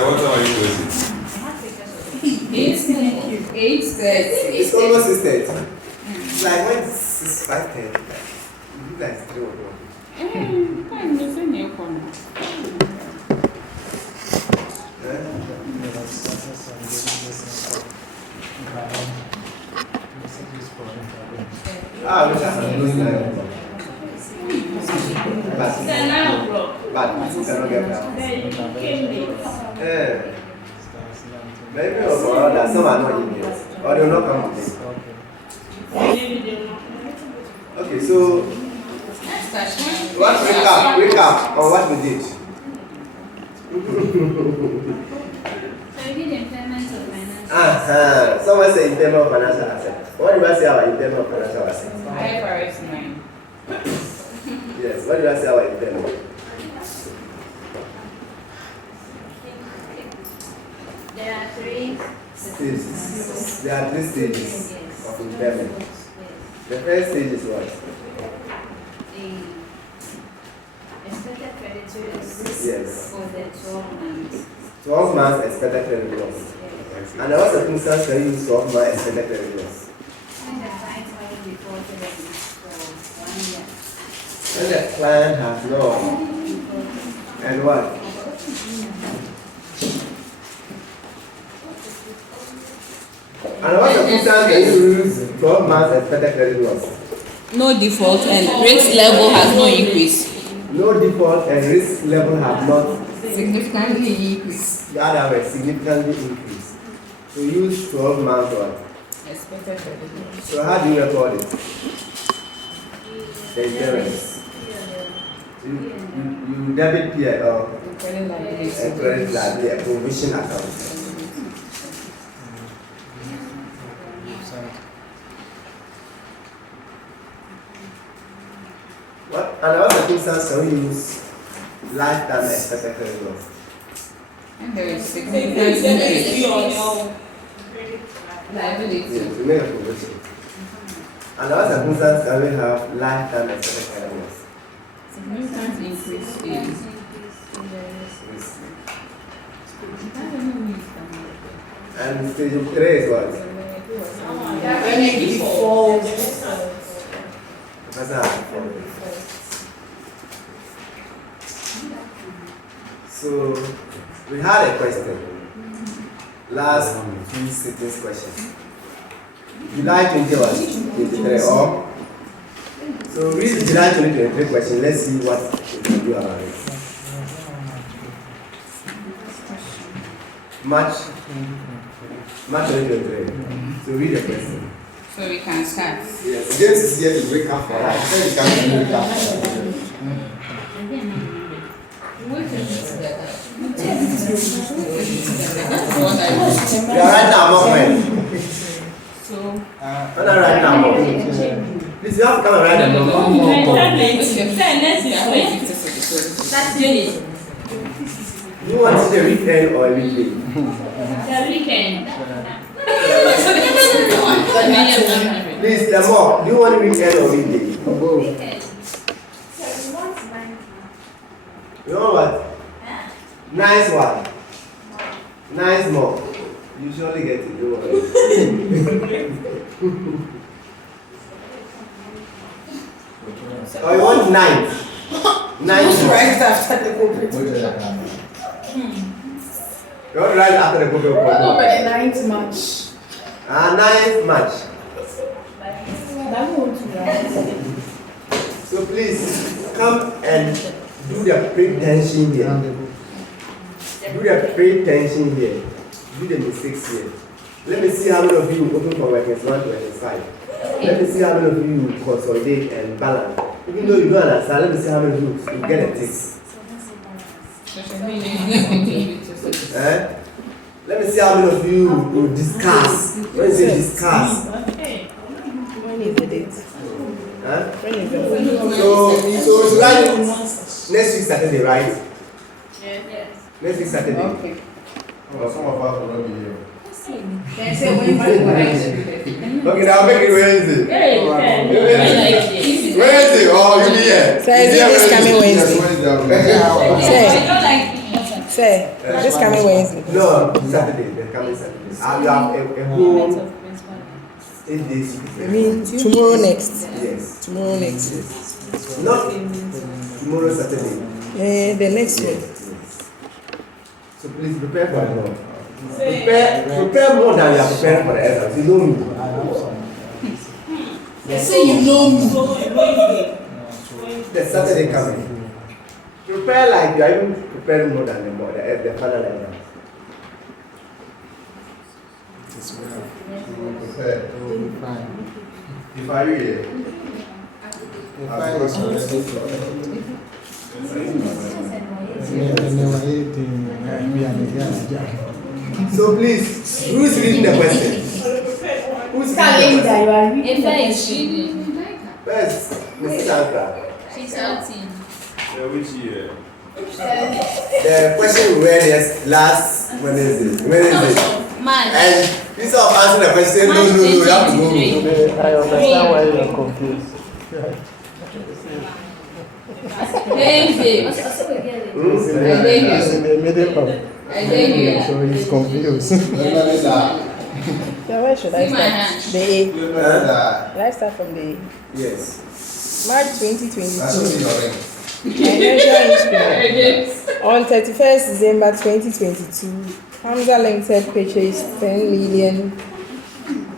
what time are you closing? 8:30. It's almost 6:30. It's like when it's 5:10. You guys 3 o'clock. I'm just in your corner. Ah, we have to do it. But you cannot get down. Maybe also that some are not emails. Or they will not come today. Okay, so what recap on what we did. So we did impairment of financial Someone say impairment of financial assets. What do I say about impairment of financial assets? IFRS 9. Yes, what do I say about impairment? There are 3 Stages. There are 3 stages of impairment. The first stage is what? The expected creditors Yes. for the 12 months. 12 months expected credit loss. And what circumstances can you use 12 months expected credit loss? When the client hasn't reported it for 1 year. When the client has no. And what? And what circumstances can you use 12 months expected credit loss? No default and risk level has no increase. No default and risk level have not Significantly increased. the other way significantly increased. So use 12 months what? Expected credit loss. So how do you record it? The impairments. You debit here or Credit liability. a credit liability, a provision account. What another circumstance can we use lifetime expected credit loss? And there is significant increase. Liability. Yes, we make a provision. Another circumstance can we have lifetime expected credit loss? Significant increase in. And stage 3 is what? So we had a question. Last 3 sittings question. July 23 or so read July 2023 question. Let's see what we can do about it. March 2023. So read the question. So we can start. Yes, James is here to break up for us. So you can break up. We are right now among men. So. We're not right now among men. Please, you have to come and write them down. Do you want to say a weekend or a weekday? The weekend. Please, the more. Do you want a weekend or weekday? Weekend. You know what? Nice one. Nice more. You surely get it. Don't worry. Or you want 9? 9 Right after the COVID. You want right after the COVID? But the 9th March. 9th March. So please come and do the pre-tension here. Do the pre-tension here. Do the mistakes here. Let me see how many of you open for workers 1 to 5. Let me see how many of you consolidate and balance. Even though you don't understand, let me see how many of you get a tick. Let me see how many of you will discuss. When you say discuss. When is the date? When is the So tonight, next week Saturday, right? Yes. Next week Saturday. Okay. Well, some of us will not be here. Okay, now make it Wednesday. Wednesday, oh, you be here. So is it this coming Wednesday? Say. Say, this coming Wednesday. No, Saturday, the coming Saturday. You have a whole 8 days. I mean, tomorrow next. Yes. Tomorrow next. Yes. Not tomorrow, Saturday. The next one. Yes. So please prepare for it now. Prepare more than you are preparing for the exams. You know me. They say you know me. The Saturday coming. Prepare like you are even preparing more than the final exam. Prepare. If I read it, So please, who is reading the question? Who's reading the question? If I is she, First, Mrs. Sandra. she's 13. which year? The question we read last Wednesday. Man. And instead of answering the question, no, you have to go. I understand why you are confused. In the middle of. So he's confused. So where should I start? The A. Should I start from the A? Yes. March 2022. Financial On 31st December 2022, Hamza Limited purchased 10 million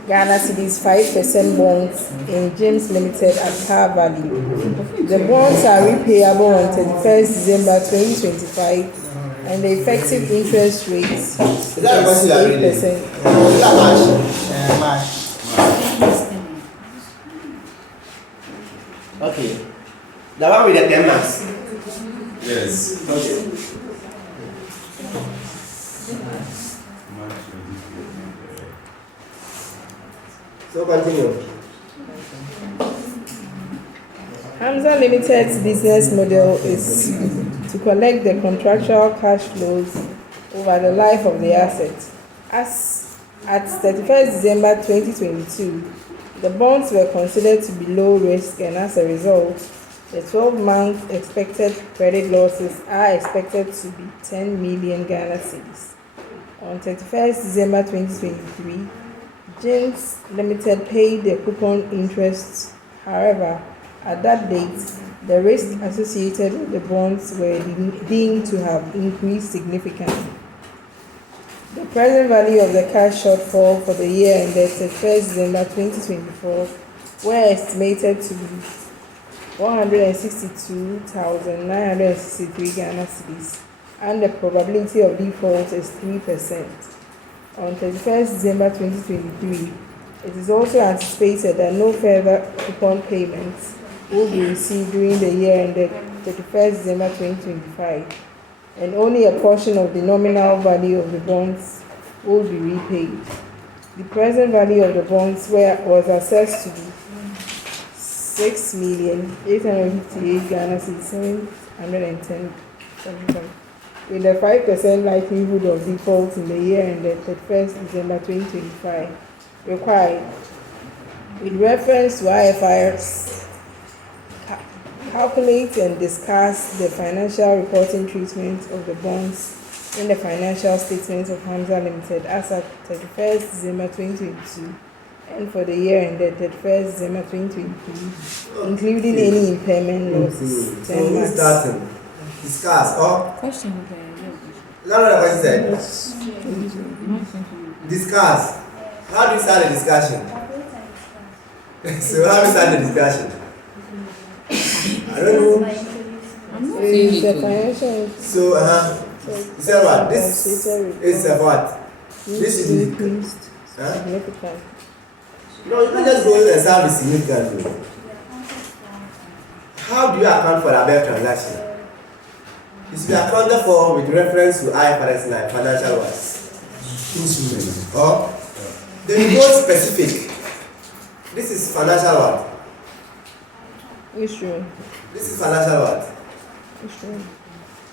Ghana cedis 5% bonds in James Limited at par value. The bonds are repayable on 31st December 2025 and the effective interest rate is 8%. Okay. The one with the 10 marks. Yes. Okay. So continue. Hamza Limited's business model is to collect the contractual cash flows over the life of the asset. As at 31st December 2022, the bonds were considered to be low risk, and as a result, the 12-month expected credit losses are expected to be 10 million Ghana cedis. On 31st December 2023, James Limited paid the coupon interest. However, at that date, the risk associated with the bonds were deemed to have increased significantly. The present value of the cash shortfall for the year ended 31st December 2024 were estimated to be 162,963 Ghana cedis, and the probability of default is 3%. On 31st December 2023, it is also anticipated that no further coupon payments will be received during the year ended 31st December 2025, and only a portion of the nominal value of the bonds will be repaid. The present value of the bonds was assessed to be 6,858 Ghana cedis 710, with a 5% likelihood of default in the year ended 31st December 2025 required. With reference to IFRS, calculate and discuss the financial reporting treatment of the bonds in the financial statements of Hamza Limited as at 31st December 2022 and for the year ended 31st December 2023, including any impairment losses. So who's starting? Discuss. Oh. Question. No, question. Discuss. How do you start a discussion? So how do you start the discussion? I don't know. It's a financial. So, you said what? This is a what? This is increased significant. No, you can just go and start with significant. How do you account for the above transaction? It should be accounted for with reference to IFRS 9 financial what? Instrument. Or then you go specific. This is financial what? Instrument. This is financial what? Instrument.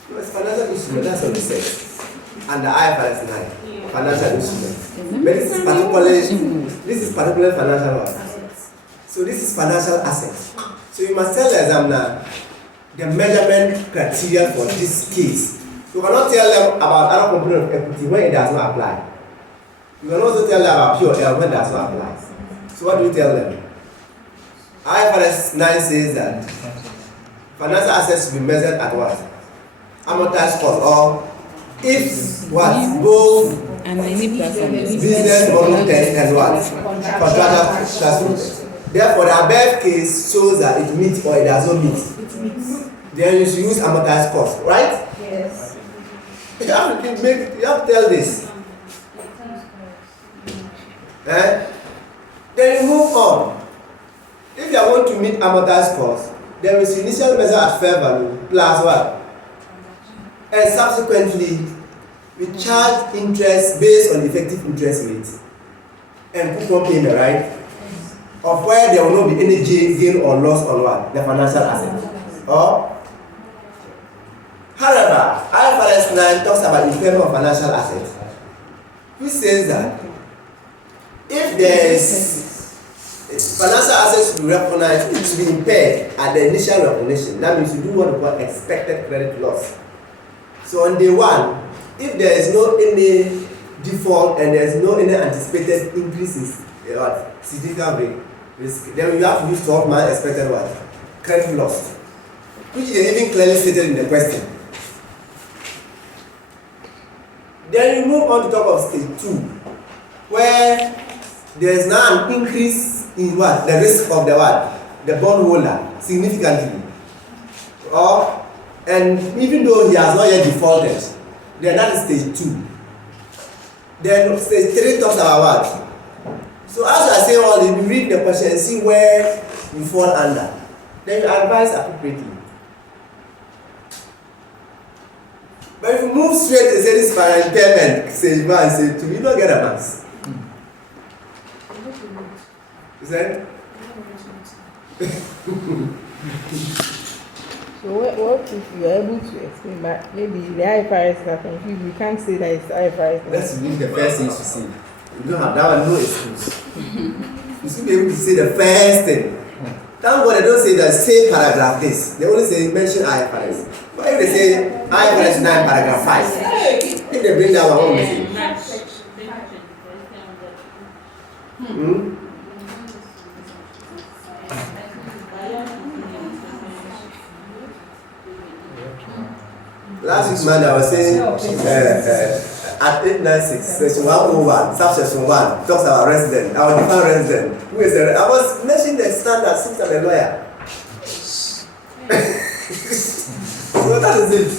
No, it's financial instrument, that's what we said. And the IFRS 9, financial instrument. But this is particularly financial what? So this is financial assets. So you must tell the examiner the measurement criteria for this case You cannot tell them about other component of equity when it does not apply. You can also tell them about P&L when it does not apply. So what do you tell them? IFRS 9 says that financial assets should be measured at what? Amortized cost, or if what? Both business model test and what? Contractual cash flows. Therefore, the above case shows that it meets or it does not meet. Then you should use amortized cost, right? Yes. You have to tell this. Then you move on. If you are going to meet amortized cost, there is initial measure at fair value plus what? And subsequently, we charge interest based on effective interest rate and coupon payment, right? Of where there will not be any gain or loss on what? The financial asset. However, IFRS 9 talks about impairment of financial assets, which says that if there is financial assets to be recognized, it should be impaired at the initial recognition. That means you do what we call expected credit loss. So on day one, if there is no any default and there is no any anticipated increase in significant risk, then you have to use 12 months expected what? Credit loss, which is even clearly stated in the question. Then you move on to top of stage 2, where there is now an increase in what? The risk of the what? The bondholder significantly. And even though he has not yet defaulted, then that is stage 2. Then stage 3 talks about what? So as I say all, you read the question and see where you fall under. Then you advise appropriately. But if you move straight and say this is for impairment, stage 1 and stage 2, you don't get a pass. Is that? So what if you are able to explain that maybe the IFRS are confused, we can't say that it's IFRS. Let's read the first thing to see. You don't have that one, no excuse. You should be able to say the first thing. Thank God they don't say the same paragraph this. They only say mention IFRS. But if they say IFRS 9 paragraph 5, if they bring that one, what will you say? Last week, man, I was saying at 896, section 101, subsection 1, talks about resident. Our defined resident. Who is the? I was mentioning the standard since I'm a lawyer. So that is it.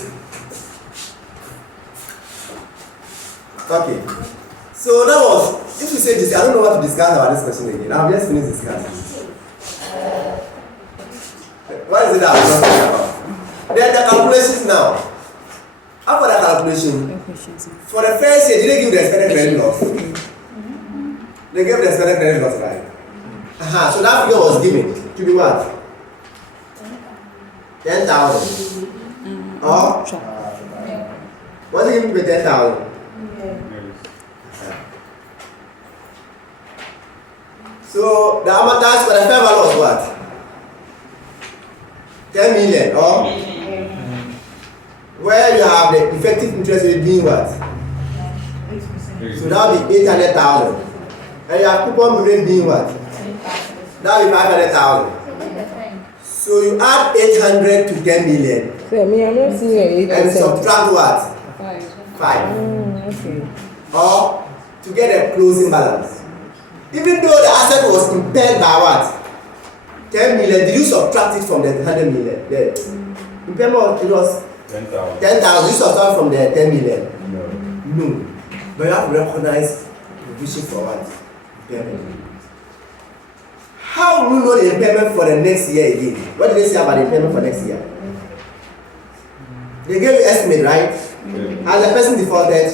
Okay. So that was, if you say this, I don't know what to discuss about this question again. I'll just finish discussing. What is it that I'm talking about? There are the calculations now. After the calculation, for the first year, did they give the expected credit loss? They gave the expected credit loss, right? So that figure was given to be what? 10,000. Or was it given to be 10,000? So the amortized for the fair value was what? 10 million, or? Where you have the effective interest rate being what? 8%. So that will be 800,000. And you have coupon rate being what? That will be 500,000. So you add 800 to 10 million. So me, I'm not seeing 8%. And subtract what? 5. Okay. Or to get a closing balance. Even though the asset was impaired by what? 10 million, did you subtract it from the 100 million? The impairment, it was 10,000. 10,000. You subtract from the 10 million? No. But you have to recognize the vision for what? Impairment. How will you know the impairment for the next year again? What did they say about the impairment for next year? They gave you estimate, right? Has the person defaulted?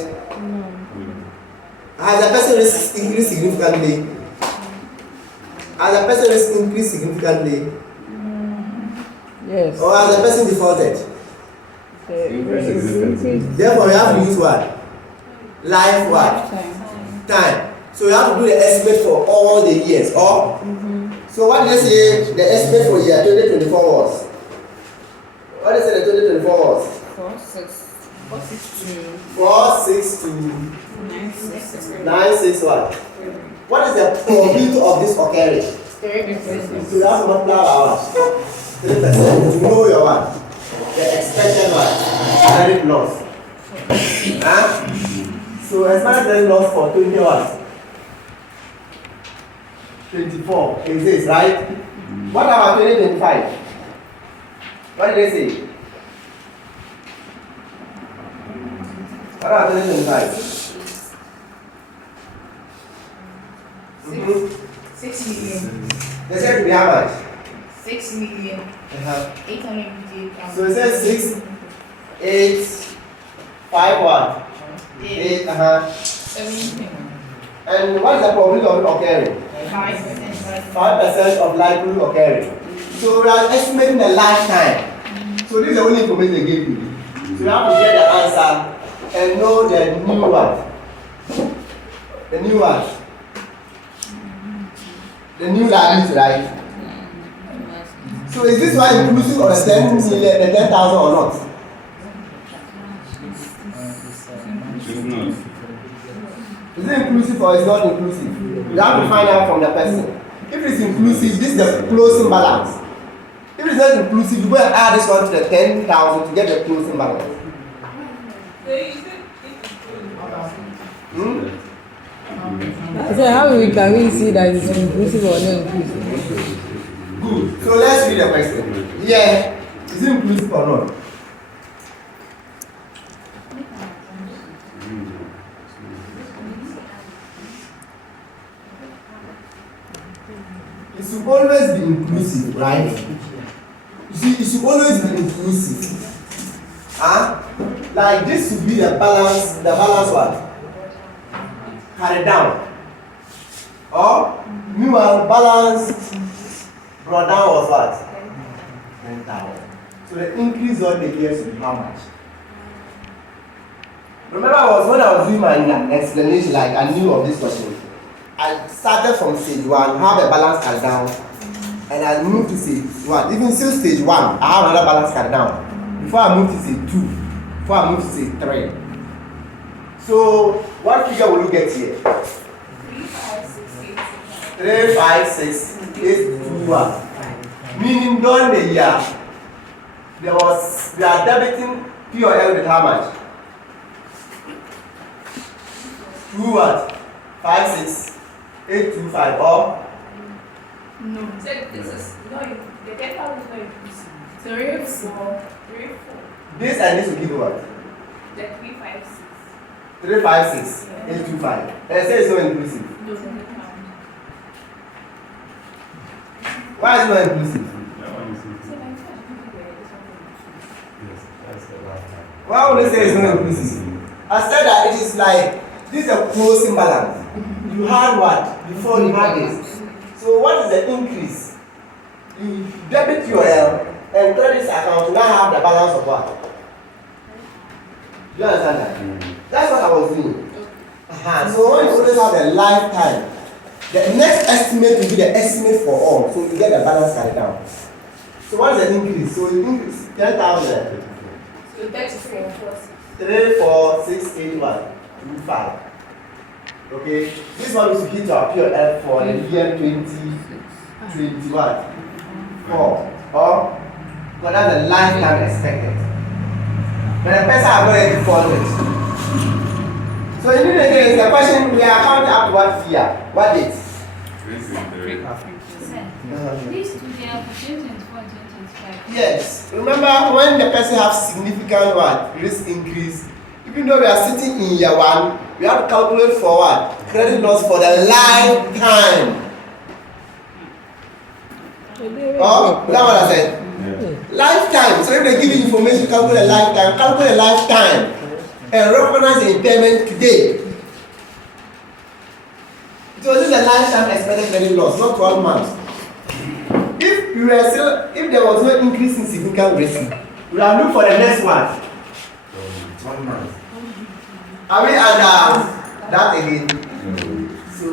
Has the person increased significantly? Has the person increased significantly? Yes. Or has the person defaulted? Therefore, you have to use what? Life what? Time. So you have to do the estimate for all the years. Or so what did they say the estimate for year 2024 was? What did they say the 2024 was? 4, 6. 462 961 what? What is the probability of this occurring? 3%. So you have to multiply by what? 3%. To know your what? The expected what? Credit loss. Huh? So expected credit loss for 20 what? 24 exists, right? What about 2025? What did they say? What about 2025? 6 million. They said to be how much? 6 million. 858,000. So it says 6, 8, 5 what? 8, 17. And what is the probability of it occurring? 5%. 5% of likelihood occurring. So we are estimating the lifetime. So this is the only information they give you. So you have to get the answer and know the new what? The new what? The new liability, right? So is this one inclusive of the 10 million, the 10,000 or not? Is it inclusive or is not inclusive? You have to find out from the person. If it's inclusive, this is the closing balance. If it's not inclusive, you go and add this one to the 10,000 to get the closing balance. So how can we see that it's inclusive or not inclusive? Good. So let's read the question. Yeah, is it inclusive or not? It should always be inclusive, right? You see, it should always be inclusive. Like this should be the balance what? Carried down. Or meanwhile, balance brought down was what? 10,000. So the increase on the year should be how much? Remember, when I was doing my explanation, like I knew of this question. I started from stage 1, have a balance carried down, and I moved to stage 1. Even still stage 1, I have another balance carried down. Before I move to stage 2, before I move to stage 3. So, what figure will you get here? 356,821. Meaning during the year, we are debiting P&L with how much? 2 what? 56,825 or? No. So this is no, the 10,000 is not inclusive. 3, 4. This and this will give you what? The 356. 356,825. And I say it's not inclusive. Doesn't count. Why is it not inclusive? Why would they say it's not inclusive? I said that it is like this is a closing balance. You had what? Before you had this. So what is the increase? You debit your L and credit account to now have the balance of what? Do you understand that? That's what I was doing. So when you always have the lifetime, the next estimate will be the estimate for all. So you get the balance carried down. So what is the increase? So you increase 10,000. So that's 34681 25. Okay, this one is to hit our P&L for the year 2021. 4. Or but that's the lifetime expected. But the person have already followed. So in the question we are counting up to what year? What date? These two they are for 2024 and 2025. Yes. Remember when the person has significant what? Risk increase. Even though we are sitting in year 1, we have to calculate for what? Credit loss for the lifetime. Oh, that's what I said. Yeah. Lifetime. So if they give you information, calculate a lifetime, and recognize the impairment today. So this is a lifetime expected credit loss, not 12 months. If there was no increase in significant risk, we will look for the next one. 1 month. Are we under that again? So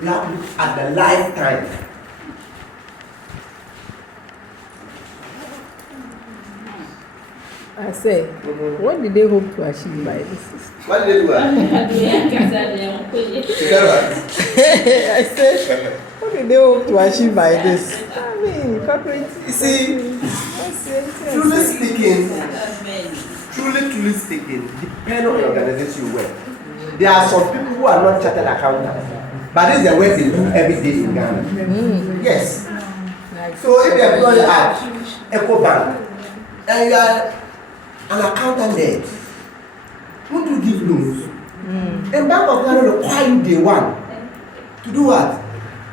we have to look at the lifetime. I said, what did they hope to achieve by this? What did they do? I said, what did they hope to achieve by this? I mean, corporate. You see, truly speaking, depending on the organization you work, there are some people who are not chartered accountants, but this is the work they do every day in Ghana. Yes. So if they employ at EcoBank and you are an accountant there, who do give loans? And Bank of Ghana require you day one to do what?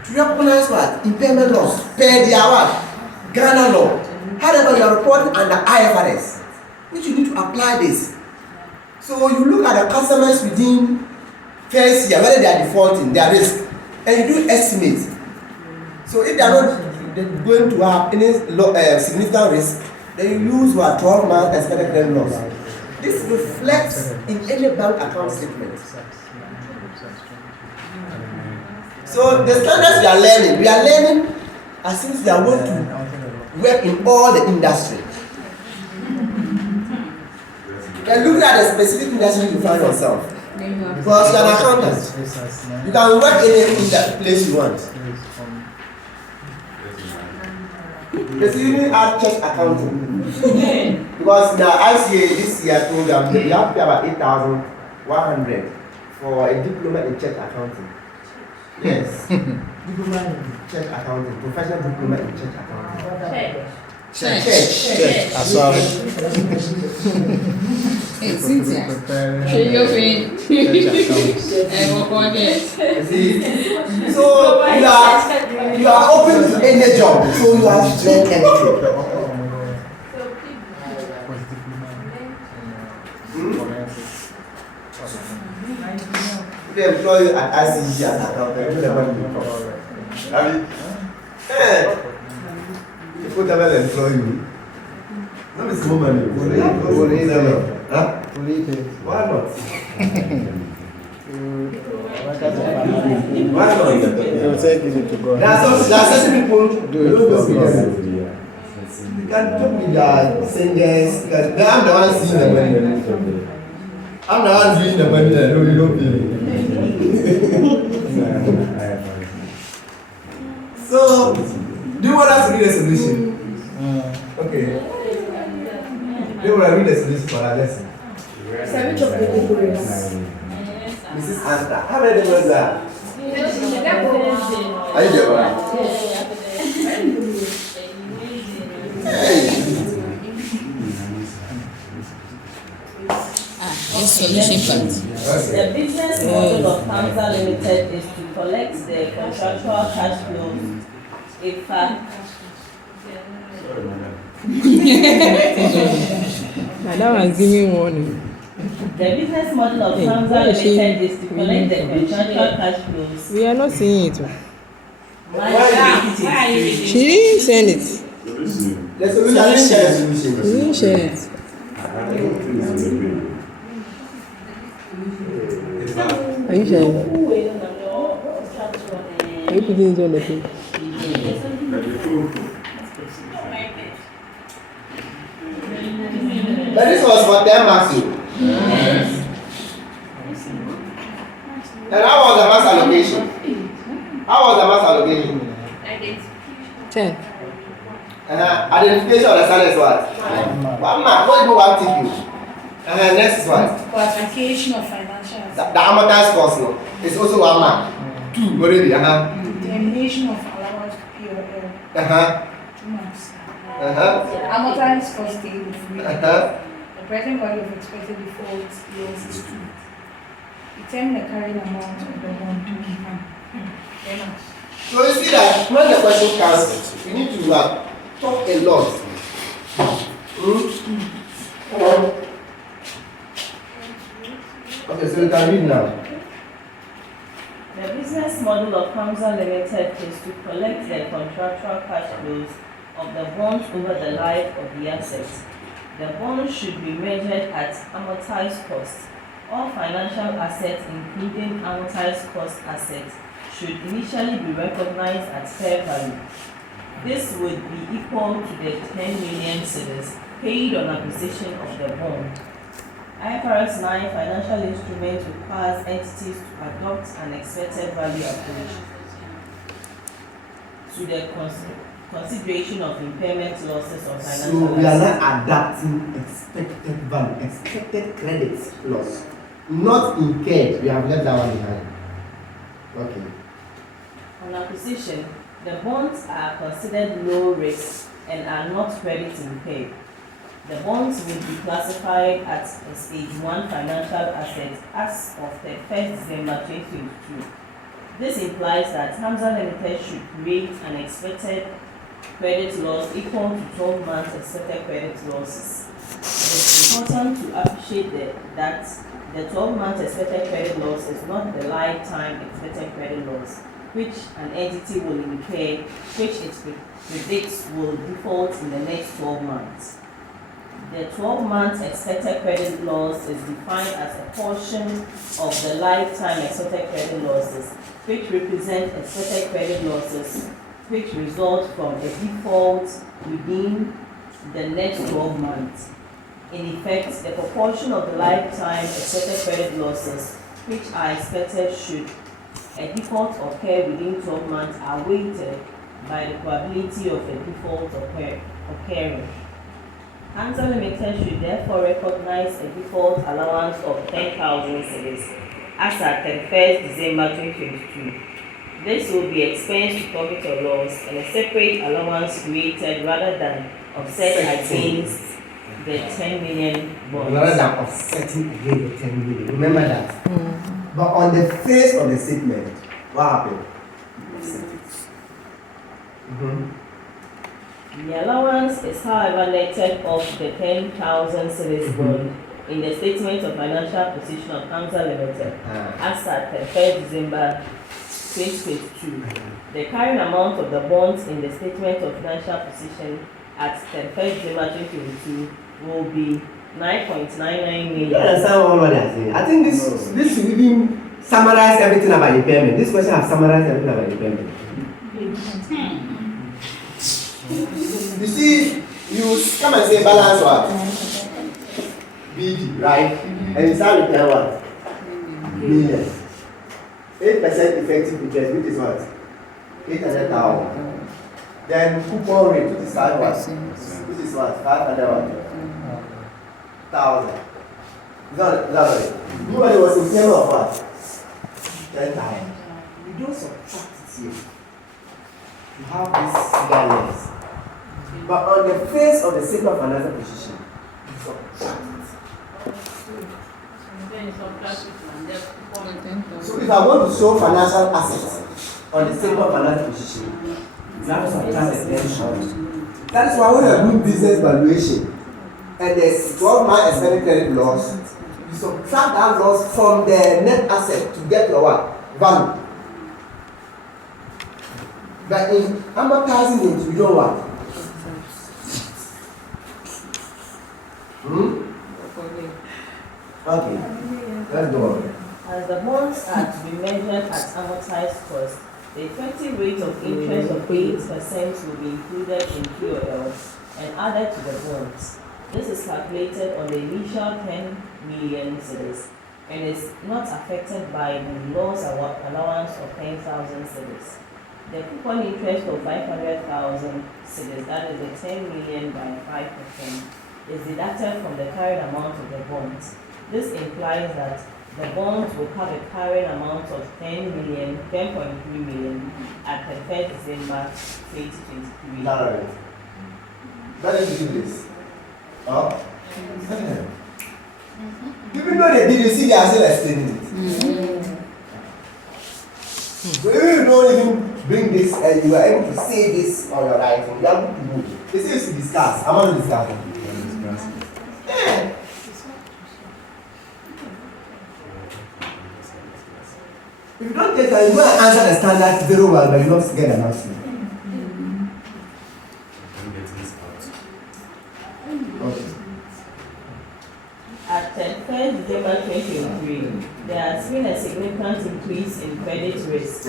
To recognize what? Impairment loss per their what? Ghana law. However, you are reporting under IFRS, which you need to apply this. So you look at the customers within first year, whether they are defaulting, their risk, and you do estimate. So if they are not going to have any significant risk, then you use what 12 months expected credit loss. This reflects in any bank account statement. So the standards we are learning as if they are going to work in all the industry. And look at the specific industry you find yourself. Because you are an accountant. You can work in the place you want. Because you need add check accounting. Because the ICA this year program, you have to pay about 8,100 for a diploma in check accounting. Yes. Diploma in check accounting, professional diploma in check accounting. Check. That's all. Hey, Cynthia. Show your pain. And walk again. So you are open to any job, so you are straight entry. They employ you at ICG as an accountant, you never do. I mean, people never employ you. That is more money. Huh? Why not? Why not? There are certain people who don't you can talk with their singers. I'm the one seeing the money. I'm the one doing the money. No, you don't pay me. So, do you want us to read a solution? Okay. Do you want to read a solution for our lesson? Which of the categories? Mrs. Asta, how many members are? Are you there? This solution part. The business model of Paintsiwaa Limited is to collect the contractual cash flows. In fact, Madam was giving warning. the business model of Paintsiwaa Limited is to collect the contractual cash flows. We are not seeing it. Why are you She didn't send it. The solution. She didn't share it. Are you sharing it? Are you putting it on the page? But this was for 10 marks. And how was the mass allocation? How was the mass allocation? 10. Identification of the standard is what? 1 mark. What do you want to do? Next is what? Classification of financial assets. The amortized cost no. It's also 1 mark. 2 already. Determination of allowance to POL. 2 marks. Amortized cost table 3. The present value of expected default yields is 2. Determine the carrying amount of the bond 2. 10 marks. So you see that when the question comes, you need to talk a lot. Okay, so you can read now. The business model of Paintsiwaa Limited is to collect the contractual cash flows of the bonds over the life of the assets. The bonds should be measured at amortized cost. All financial assets, including amortized cost assets, should initially be recognized at fair value. This would be equal to the 10 million cedis paid on acquisition of the bond. IFRS 9 financial instrument requires entities to adopt an expected value approach to the consideration of impairment losses of financial So we are assets. not adapting expected value, expected credit loss, not incurred. We have left that one behind. Okay. On acquisition, the bonds are considered low risk and are not credit impaired. The bonds will be classified as a stage 1 financial asset as of the 1st December 2022. This implies that Paintsiwaa Limited should create an expected credit loss equal to 12 months expected credit losses. It is important to appreciate that the 12 months expected credit loss is not the lifetime expected credit loss, which an entity will incur, which it predicts will default in the next 12 months. The 12 months expected credit loss is defined as a portion of the lifetime expected credit losses, which represent expected credit losses which result from a default within the next 12 months. In effect, the proportion of the lifetime expected credit losses which are expected should a default occur within 12 months are weighted by the probability of a default occurring. Paintsiwaa Limited should therefore recognize a default allowance of 10,000 cedis as at 31st December 2022. This will be expensed to profit or loss and a separate allowance created rather than offset against the 10 million bonds. Rather than offsetting against the 10 million. Remember that. But on the face of the statement, what happened? The allowance is however netted off the 10,000 cedis bond in the statement of financial position of Paintsiwaa Limited as at 1st December 2022. The carrying amount of the bonds in the statement of financial position at 1st December 2022 will be 9.99 million. You understand what they are saying? I think this will even summarize everything about impairment. This question has summarized everything about impairment. You see, you come and say balance what? BD, right? And you start repair what? Million. 8% effective interest, which is what? 800,000. Then coupon rate, which is what? Which is what? 500,000. Is that right? Nobody was in favor of what? 10,000. You don't subtract it here. You have this balance. But on the face of the statement of financial position, you subtract it. So if I want to show financial assets on the statement of financial position, you have to subtract the 10,000. That is why when you are doing business valuation and there's 12-month expected credit loss, you subtract that loss from the net asset to get your what? Value. But in amortizing it, you don't what? Okay, let's go on. As the bonds are to be measured at amortized cost, the effective rate of interest of 8% will be included in QOL and added to the bonds. This is calculated on the initial 10 million cedis and is not affected by the loss allowance of 10,000 cedis. The coupon interest of 500,000 cedis, that is the 10 million by 5%, is deducted from the carried amount of the bonds. This implies that the bonds will have a carrying amount of 10.3 million at the 1st December 2023. Alright. That is this. Oh? Even though they did, you see they are still explaining it. So if you don't even bring this and you are able to say this on your writing, you are good to go. They say you should discuss. I'm going to discuss. Yeah. If you don't take that, you're going to answer the standard very well, but you don't get an answer. Okay. At 1st December 2023, there has been a significant increase in credit risk.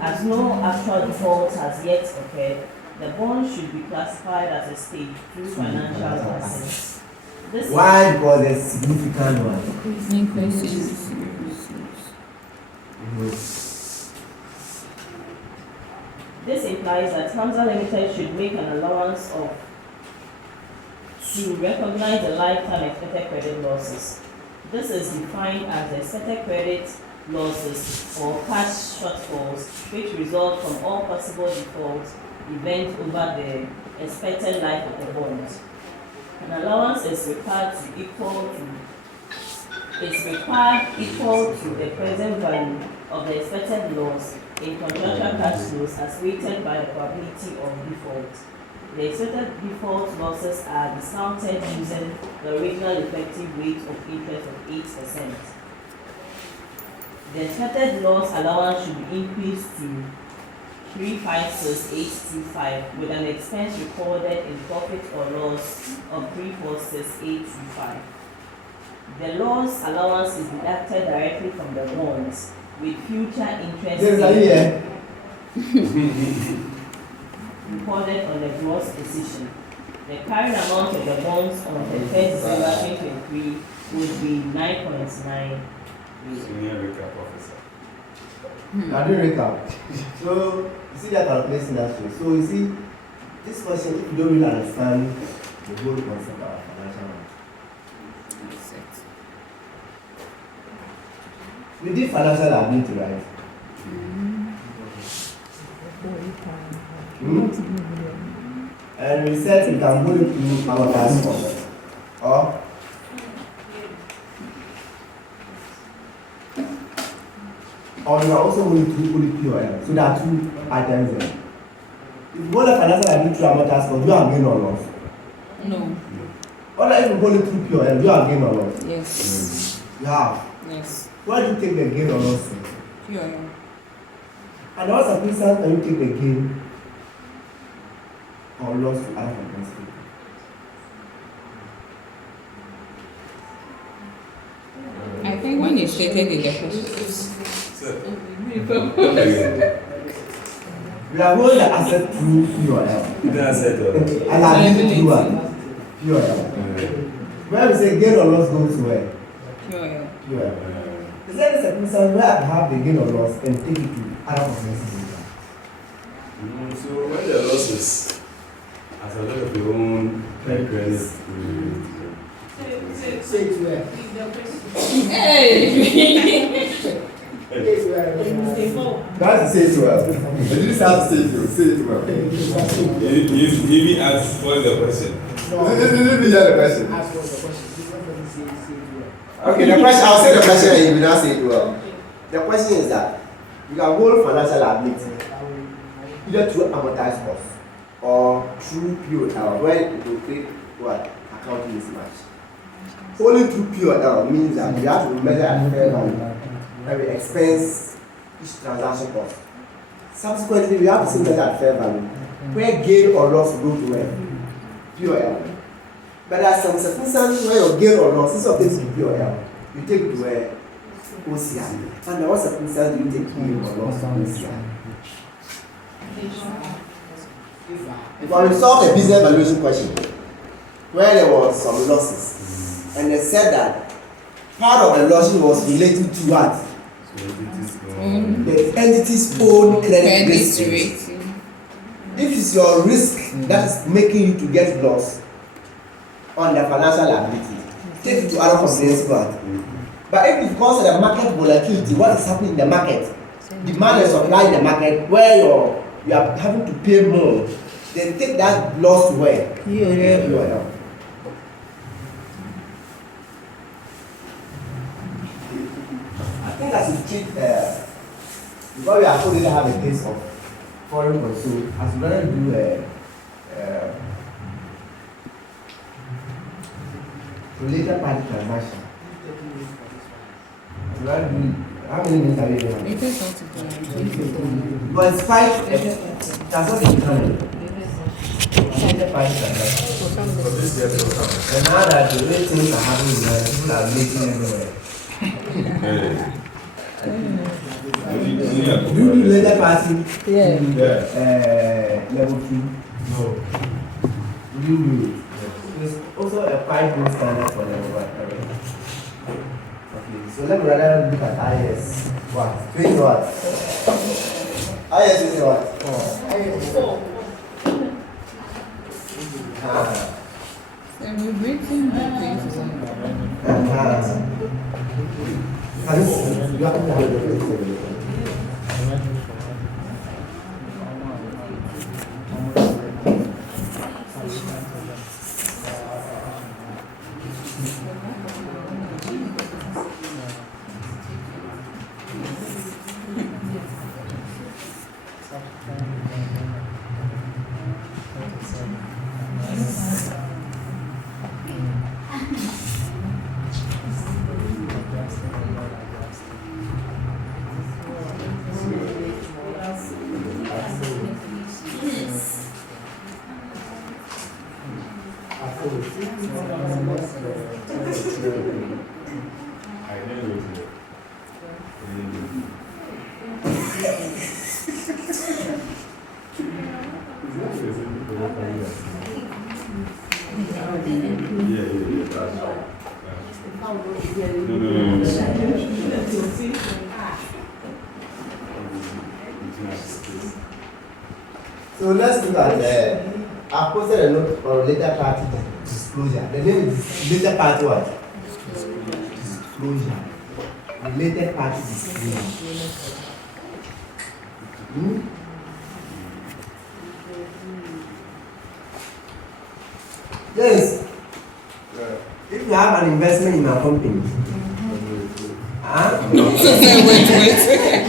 As no actual default has yet occurred, the bond should be classified as a stage 2 financial asset. Why? Because it's significant one. This implies that Paintsiwaa Limited should make an allowance to recognize the lifetime expected credit losses. This is defined as the expected credit losses or cash shortfalls which result from all possible default events over the expected life of the bond. An allowance is required equal to the present value of the expected loss in contractual cash flows as weighted by the probability of default. The expected default losses are discounted using the original effective rate of interest of 8%. The expected loss allowance should be increased to 356,825 with an expense recorded in profit or loss of 346,825. The loss allowance is deducted directly from the bonds with future interest recorded on the gross position. The current amount of the bonds on the 1st December 2023 would be 9.9. Senior recap officer. I do recap. So you see that calculation that way. So you see this question, if you don't really understand the whole concept of financial market. We did financial liability, right? And we said we can hold it to amortized cost. Or we are also going to hold it POL. So there are two items there. If you hold a financial liability to amortized cost, you are gain or loss? No. Or if you hold it through POL, you are gain or loss? Yes. You have. Yes. Where do you take the gain or loss from? POL. And what circumstance can you take the gain or loss to other compensation? I think when you stated in the question. We are holding the asset through POL. The asset. And liability through what? POL. Where we say gain or loss goes to where? POL. POL. Is there any circumstance where I can have the gain or loss and take it to other compensation? So when the losses, as a lot of your own credit, Say it where? Hey! That's to say it well. You didn't have to say it well. Say it well. He asked what's the question. Let me hear the question. Ask what the question. Okay, the question, I'll say the question and you will not say it well. The question is that you can hold financial liability either through amortized cost or through POL, where it will create what? Accounting mismatch. Holding through POL means that you have to measure at fair value every expense, each transaction cost. Subsequently, we have to see measure at fair value, where gain or loss go to where? POL. But there are some circumstances where your gain or loss, instead of taking to POL, you take to where OCI. And there was circumstances you take gain or loss to OCI. But we solved a business valuation question where there was some losses, and they said that part of the loss was related to what? The entity's own credit risk. If it's your risk that is making you to get loss on the financial liability, take it to other comprehensive part. But if it's because of the market volatility, what is happening in the market, demand and supply in the market, where you are having to pay more, then take that loss to where? POL. I think I should treat, because we are already have a case of foreign consul, as we rather do related party transaction. How many minutes are we doing? But it's five, that's not the economy. Related party transaction. And now that the way things are happening, people are making everywhere. Do you do related party? Yeah. Level 2. No. You knew it. There's also a 5-year standard for level 1. Okay, so let me rather look at IS. What? 20 what? IS is what? 4. Celebrating the things on So let's look at I posted a note on related party disclosure. The name is related party what? Disclosure. Related party disclosure. Yes. If you have an investment in a company, wait.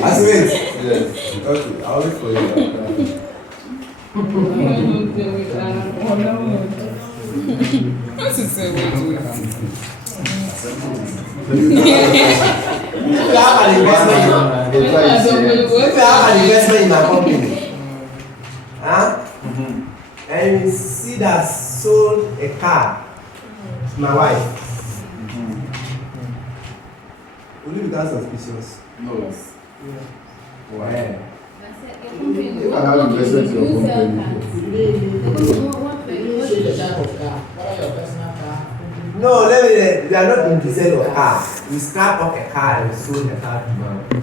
As wait. Yes. Okay, I'll wait for you. What's it say? Wait. If you have an investment in a company, and you see that sold a car to my wife, will you become suspicious? No. Why? If I have investment in your company. No, they are not in the sale of car. You scrap up a car and sold a car to my wife.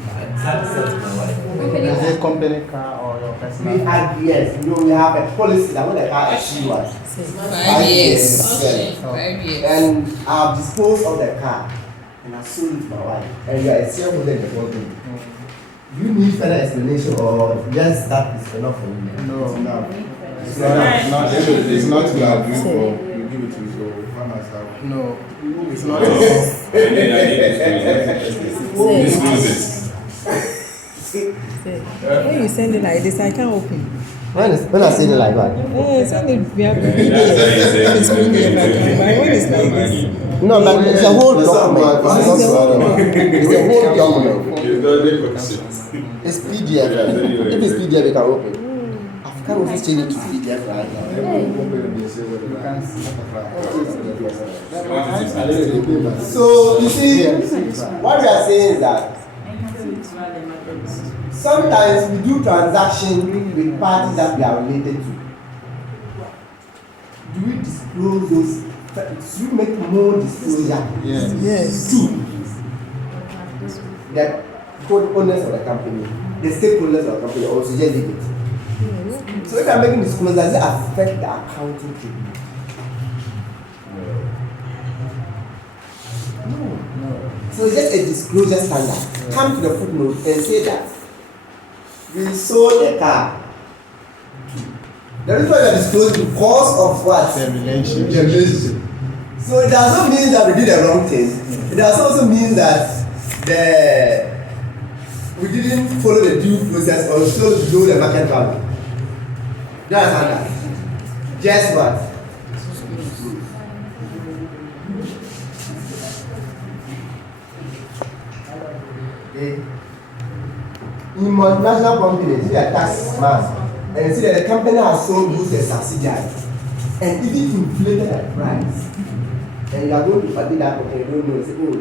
Is it company car or your We personal car? had, yes, we have a policy that when the car is due us, 5 years. Okay. 5 years. and I've disposed of the car and I sold it to my wife, and you are a shareholder in the company. Do you need further explanation or just that is enough for you? No. It's not to agree for you give it to me, so one has have. No. It's not. Disclose it. When you send it like this, I can't open. When I say it like that? Send it via PDF. It's PDF. My one is like this. No, but it's a whole document. It's a whole document. It's PDF. If it's PDF, you can open. I can't also change it to PDF right now. So, you see, what we are saying is that sometimes we do transactions with parties that we are related to. Do we disclose those? Do we make more disclosure? Yes. To the co-owners of the company, the stakeholders of the company, also just leave it. So if you are making disclosure, does it affect the accounting treatment? No. So it's just a disclosure standard. Come to the footnote and say that we sold a car. The reason why we are disclosing because of what? The relationship. The relationship. So it does not mean that we did the wrong thing. It does also mean that we didn't follow the due process or still below the market value. Do you understand that? Guess what? Okay. In multinational companies, you are tax man, and you see that the company has sold goods as subsidiary and even inflated the price. And you are going to party that company, you don't know, you say, oh,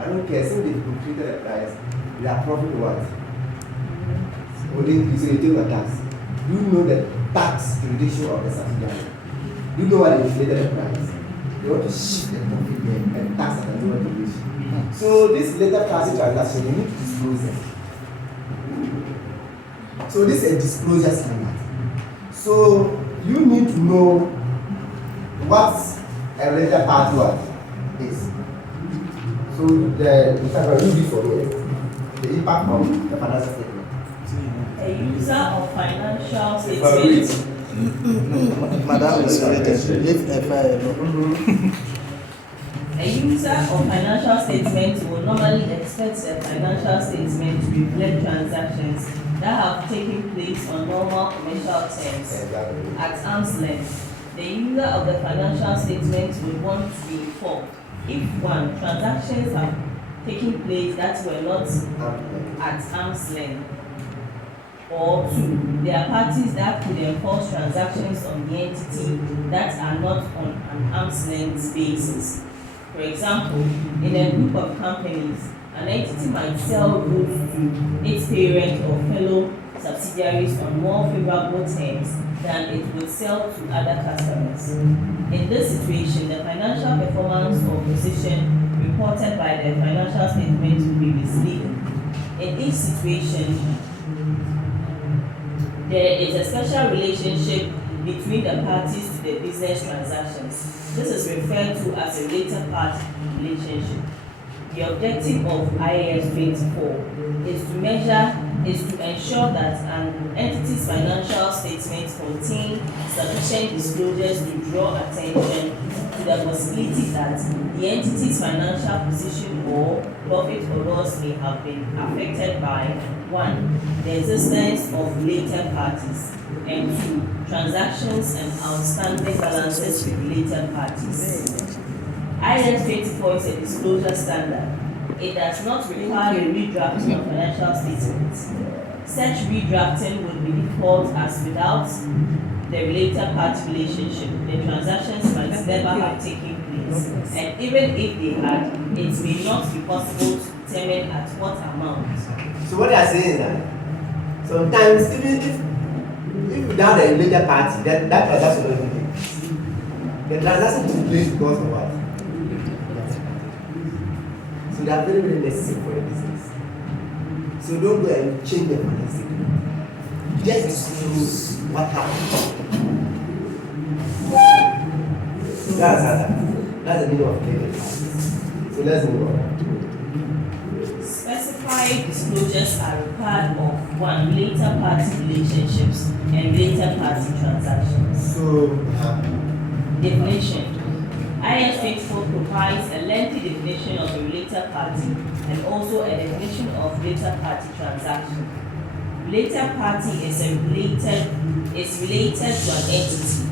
I don't care, since they've inflated the price, they are profit what? Or they increase, so they take a tax. Do you know that tax jurisdiction of the subsidiary. Do you know what is later price? They want to shift the profit there and tax at a lower jurisdiction. So this later party transaction, you need to disclose them. So this is a disclosure standard. So you need to know what a later party is. So if I can read it for me, the impact of the financial statement. A user of financial statements. Madam is related. A user of financial statements will normally expect the financial statement to reflect transactions that have taken place on normal commercial terms at arm's length. The user of the financial statement will want to be informed if one, transactions have taken place that were not at arm's length, or two, there are parties that could enforce transactions on the entity that are not on an arm's length basis. For example, in a group of companies, an entity might sell goods to its parent or fellow subsidiaries on more favorable terms than it would sell to other customers. In this situation, the financial performance or position reported by the financial statement will be misleading. In each situation, there is a special relationship between the parties to the business transactions. This is referred to as a related party relationship. The objective of IAS 24 is to ensure that an entity's financial statements contain sufficient disclosures to draw attention to the possibility that the entity's financial position or profit or loss may have been affected by 1. The existence of related parties, and 2. Transactions and outstanding balances with related parties. IAS 24 is a disclosure standard. It does not require the redrafting of financial statements. Such redrafting would be default as without the related party relationship, the transactions might never have taken place. And even if they had, it may not be possible to determine at what amount. So what they are saying is that sometimes even if without the related party, that transaction doesn't take place. The transaction took place because of what? So they are very, very necessary for your business. So don't go and change the financial statement. Just disclose what happened. That's the meaning of related parties. So let's move on. Specified disclosures are required of 1. Related party relationships and related party transactions. So definition. IAS 24 provides a lengthy definition of a related party and also a definition of related party transaction. Related party is related to an entity.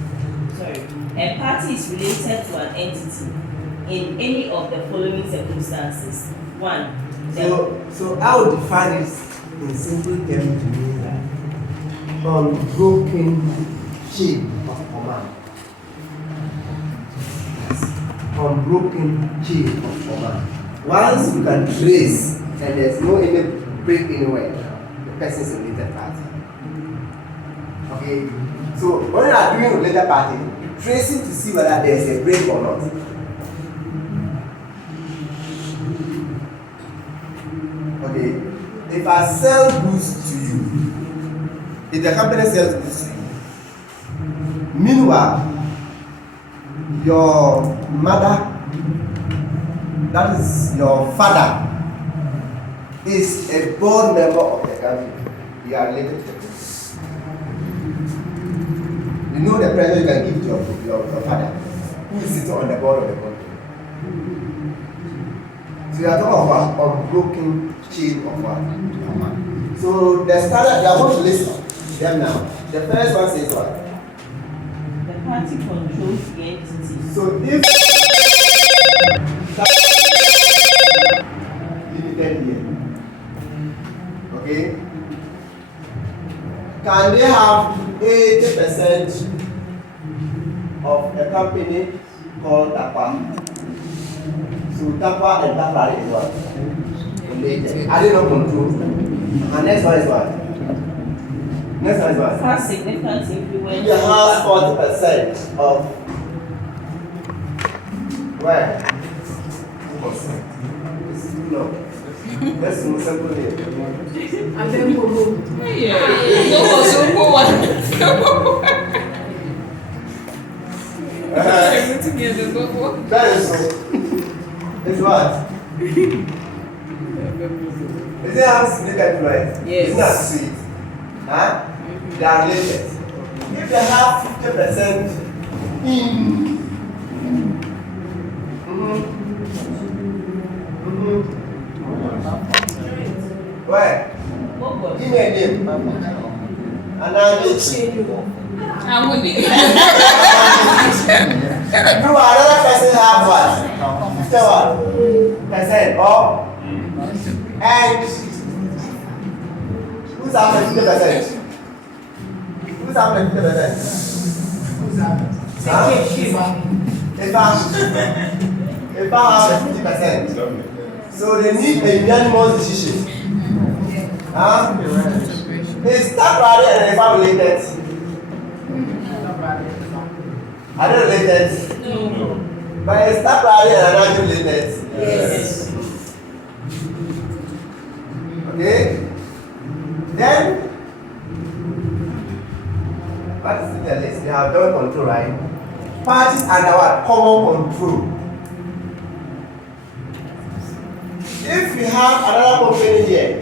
A party is related to an entity in any of the following circumstances. 1. So I would define this in simple terms to mean that unbroken chain of command. Unbroken chain of command. Once you can trace and there's no any break anywhere, the person is a related party. Okay? So when you are doing related party, tracing to see whether there is a break or not. Okay? If I sell goods to you, if the company sells goods to you, meanwhile, your mother, that is your father, is a board member of the company. You are related to the company. You know the pressure you can give to your father, who is sitting on the board of the company. So you are talking about unbroken chain of what? So the standard, they are going to list them now. The first one says what? The party controls the entity. So if limited here, okay, can they have 80% of a company called Tapa? So Tapa and Tapa is what? Related. I did not control. And next one is what? Next one is what? Has significant If influence. you have 40% of where? 2%. No. Let's move simply. And then go. That is so. It's what? Is it have significant influence? Yes. It's not sweet. Huh? They are related. If they have 50% in where? Give me a name. Another. You another person have what? 51% or and who's having 50%? Who's having 50%? Huh? If I have 50%, so they need a unanimous decision. Huh? Is that right and if I'm related? Are they related? No. But is that right and are they related? Yes. Okay? Then, what is the list? They have joint control, right? Parties under what? Common control. If we have another company here,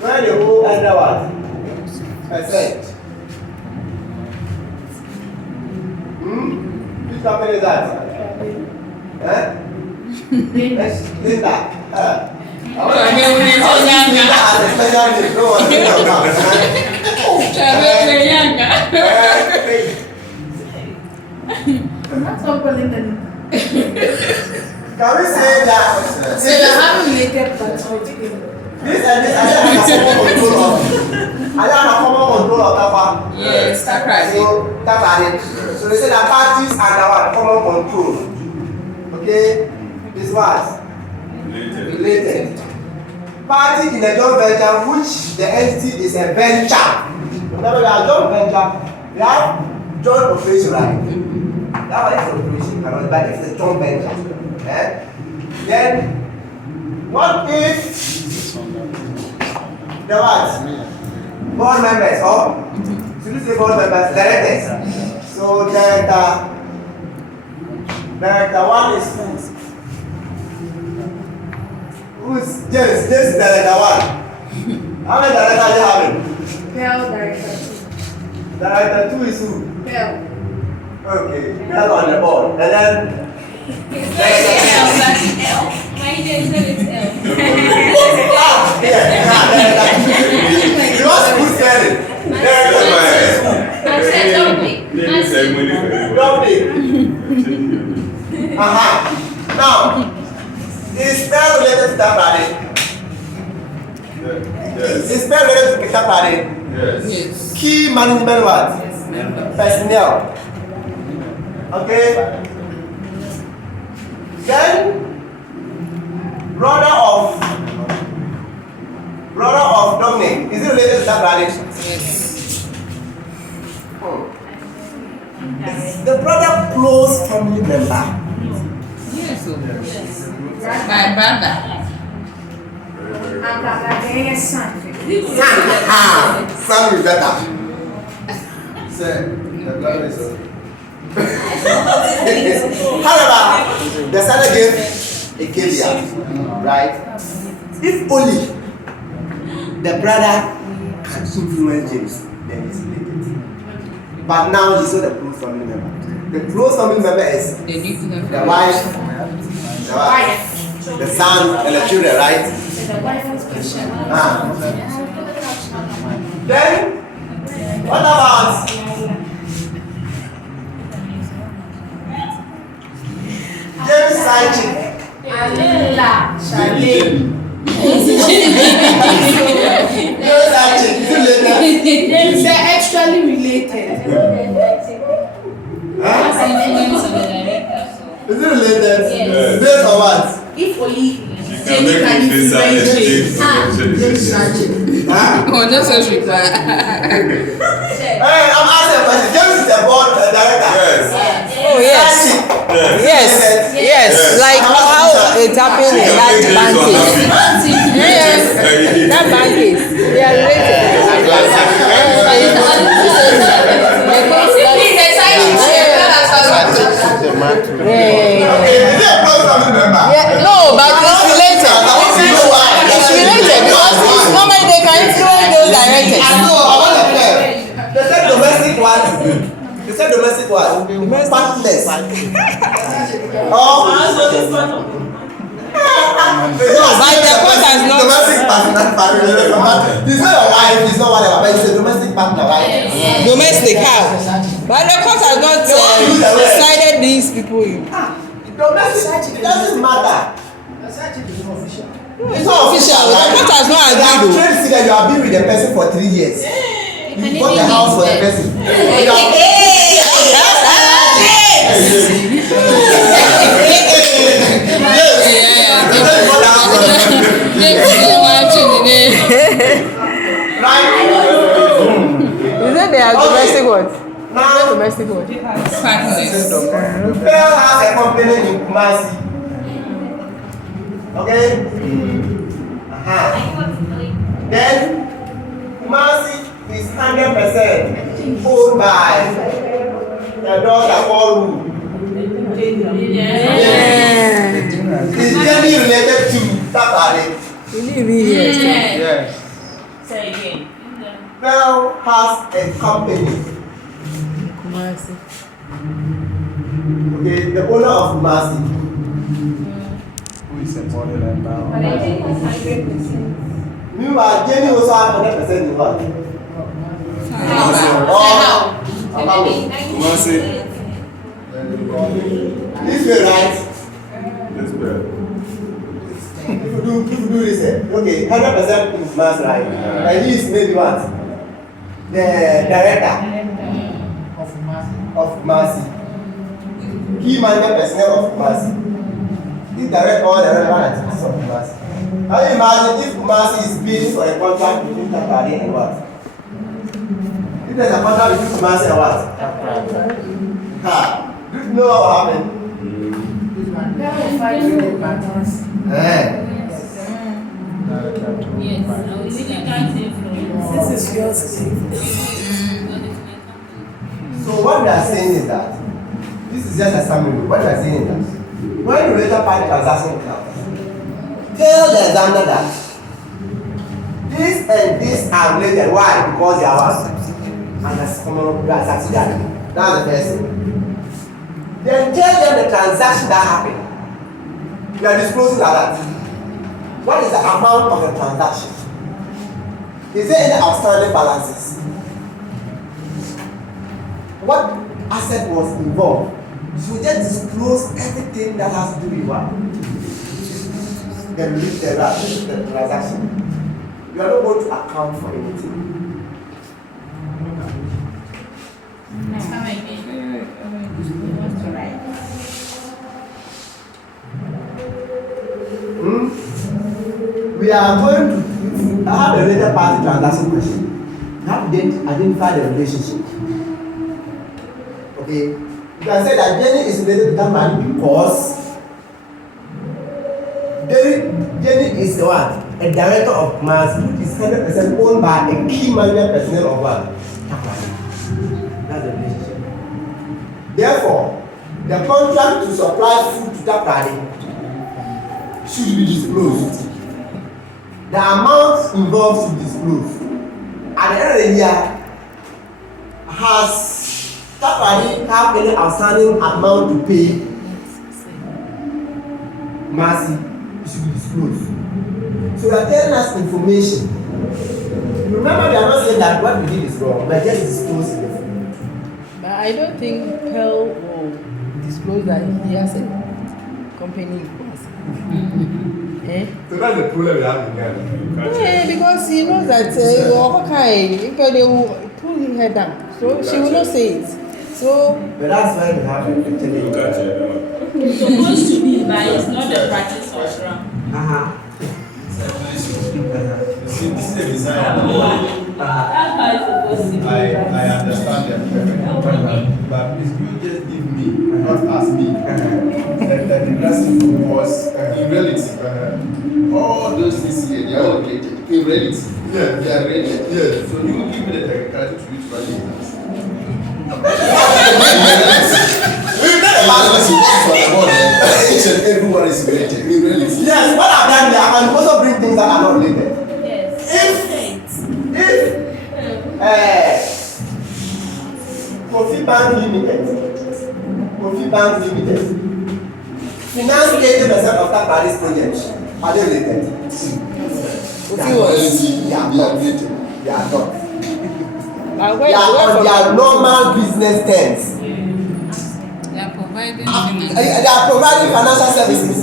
where they hold under what? Percent. Which company is that? Let's leave that. I want to Can we say that? So you have related parts with people. This and this, I have a common control of that one. Yes, that's right. So that's it. So they say that parties under what? Common control. Okay? This was related. Party in a joint venture, which the entity is a venture. Remember, we have joint venture. We have joint operation, right? That one is operation, but it's a joint venture. Then, what if the what? Board members, or should we say board members, directors? So director one is who's James? James is director one. How many directors are you having? Pell director 2. Director two is who? Pell. Okay, that's on the board. And then you want to put spelling. Now, is spell related to that body? Yes. Is spell related to that body? Yes. Key management what? Personnel. Okay. Then brother of Dominic, is it related to that body? Yes. Is the brother close family member? Yes. My brother. And son. Son is better. Sir, the brother is however, the son gave a caveat, right? If only the brother can influence James, then he's related. But now he's not a close family member. The close family member is the wife, the son, and the children, right? The wife is patient. Then, what about James side chick? Alila. James side chick, is it related? They're actually related. Huh? Is it related? Yes. Based on what? If only Can make it this and James. Oh, just as required. Hey, I'm asking a question. James is the board director. Oh yes. Yes. Like how it's happening in that bank case. Yes. That bank case. They are related. No, but it's related. It's related because normally they can influence those directors. They said domestic one. They said domestic one. Partners. But the court has not. Domestic partner. It's not your wife. It's not whatever. But it's a domestic partner, right? Domestic how? But the court has not decided these people in. Domestic. It doesn't matter. It's not official. The court has not agreed. I'm trying to see that you have been with the person for 3 years. You bought the house for the person. Is it their domestic what? Now, Domestic what? Partners. Pearl has a company in Kumasi. Okay? Then, Kumasi is 100% owned by the daughter called who? Is Jenny related to Tapari? Yes. Say again. Pearl has a company. Okay, the owner of Kumasi. Who is a model and now? Meanwhile, Jenny also has 100% in what? Kumasi. This way, right? This way. If you do this, okay, 100% is mass, right? And he is maybe what? The director of Kumasi. Key management personnel of Kumasi. He direct all the relevant activities of Kumasi. Can you imagine if Kumasi is bidding for a contract between Tapari and what? If there's a contract between Kumasi and what? Ha! Do you know what will happen? This is yours. So what we are saying is that this is just a summary. What we are saying is that when the related party transaction comes, tell the examiner that this and this are related. Why? Because they are what? And that's common subsidiary. That's the first thing. Then tell them the transaction that happened. You are disclosing that. What is the amount of the transaction? Is there any outstanding balances? What asset was involved? You just disclose everything that has to do with what? The transaction. You are not going to account for anything. We are going to have a related party transaction question. You have to identify the relationship. Okay? You can say that Jenny is related to that man because Jenny is the one, a director of Mars, which is 100% owned by a key management personnel of what? That's the relationship. Therefore, the contract to supply food to that party should be disclosed. The amount involved should be disclosed. At the end of the year, has that party have any outstanding amount to pay? Mercy, it should be disclosed. So you are telling us information. Remember, we are not saying that what we did is wrong, but just disclosing the food. But I don't think Pearl will disclose that he has a company in Kumasi. So that's the problem we have in Ghana. Yeah, because he knows that if they will pull her down, so she will not say it. So, but that's why we have It's supposed to be, but it's not the practice of Islam. See, this is a design. That's how it's supposed to be. I understand that perfectly. But please, you just give me, not ask me. That the dressing was in reality. All those things here, they are related. In reality, yeah, they are related. Yeah. So you give me the technicality to which value it has. Each and everyone is related. In reality. Yes, what I've done here, I can also bring things that are not related. If Coffee Bank Limited, finance 80% of that Paris project, are they related? They are related. They are not. Where They are on their normal business terms. They are providing They are providing financial services,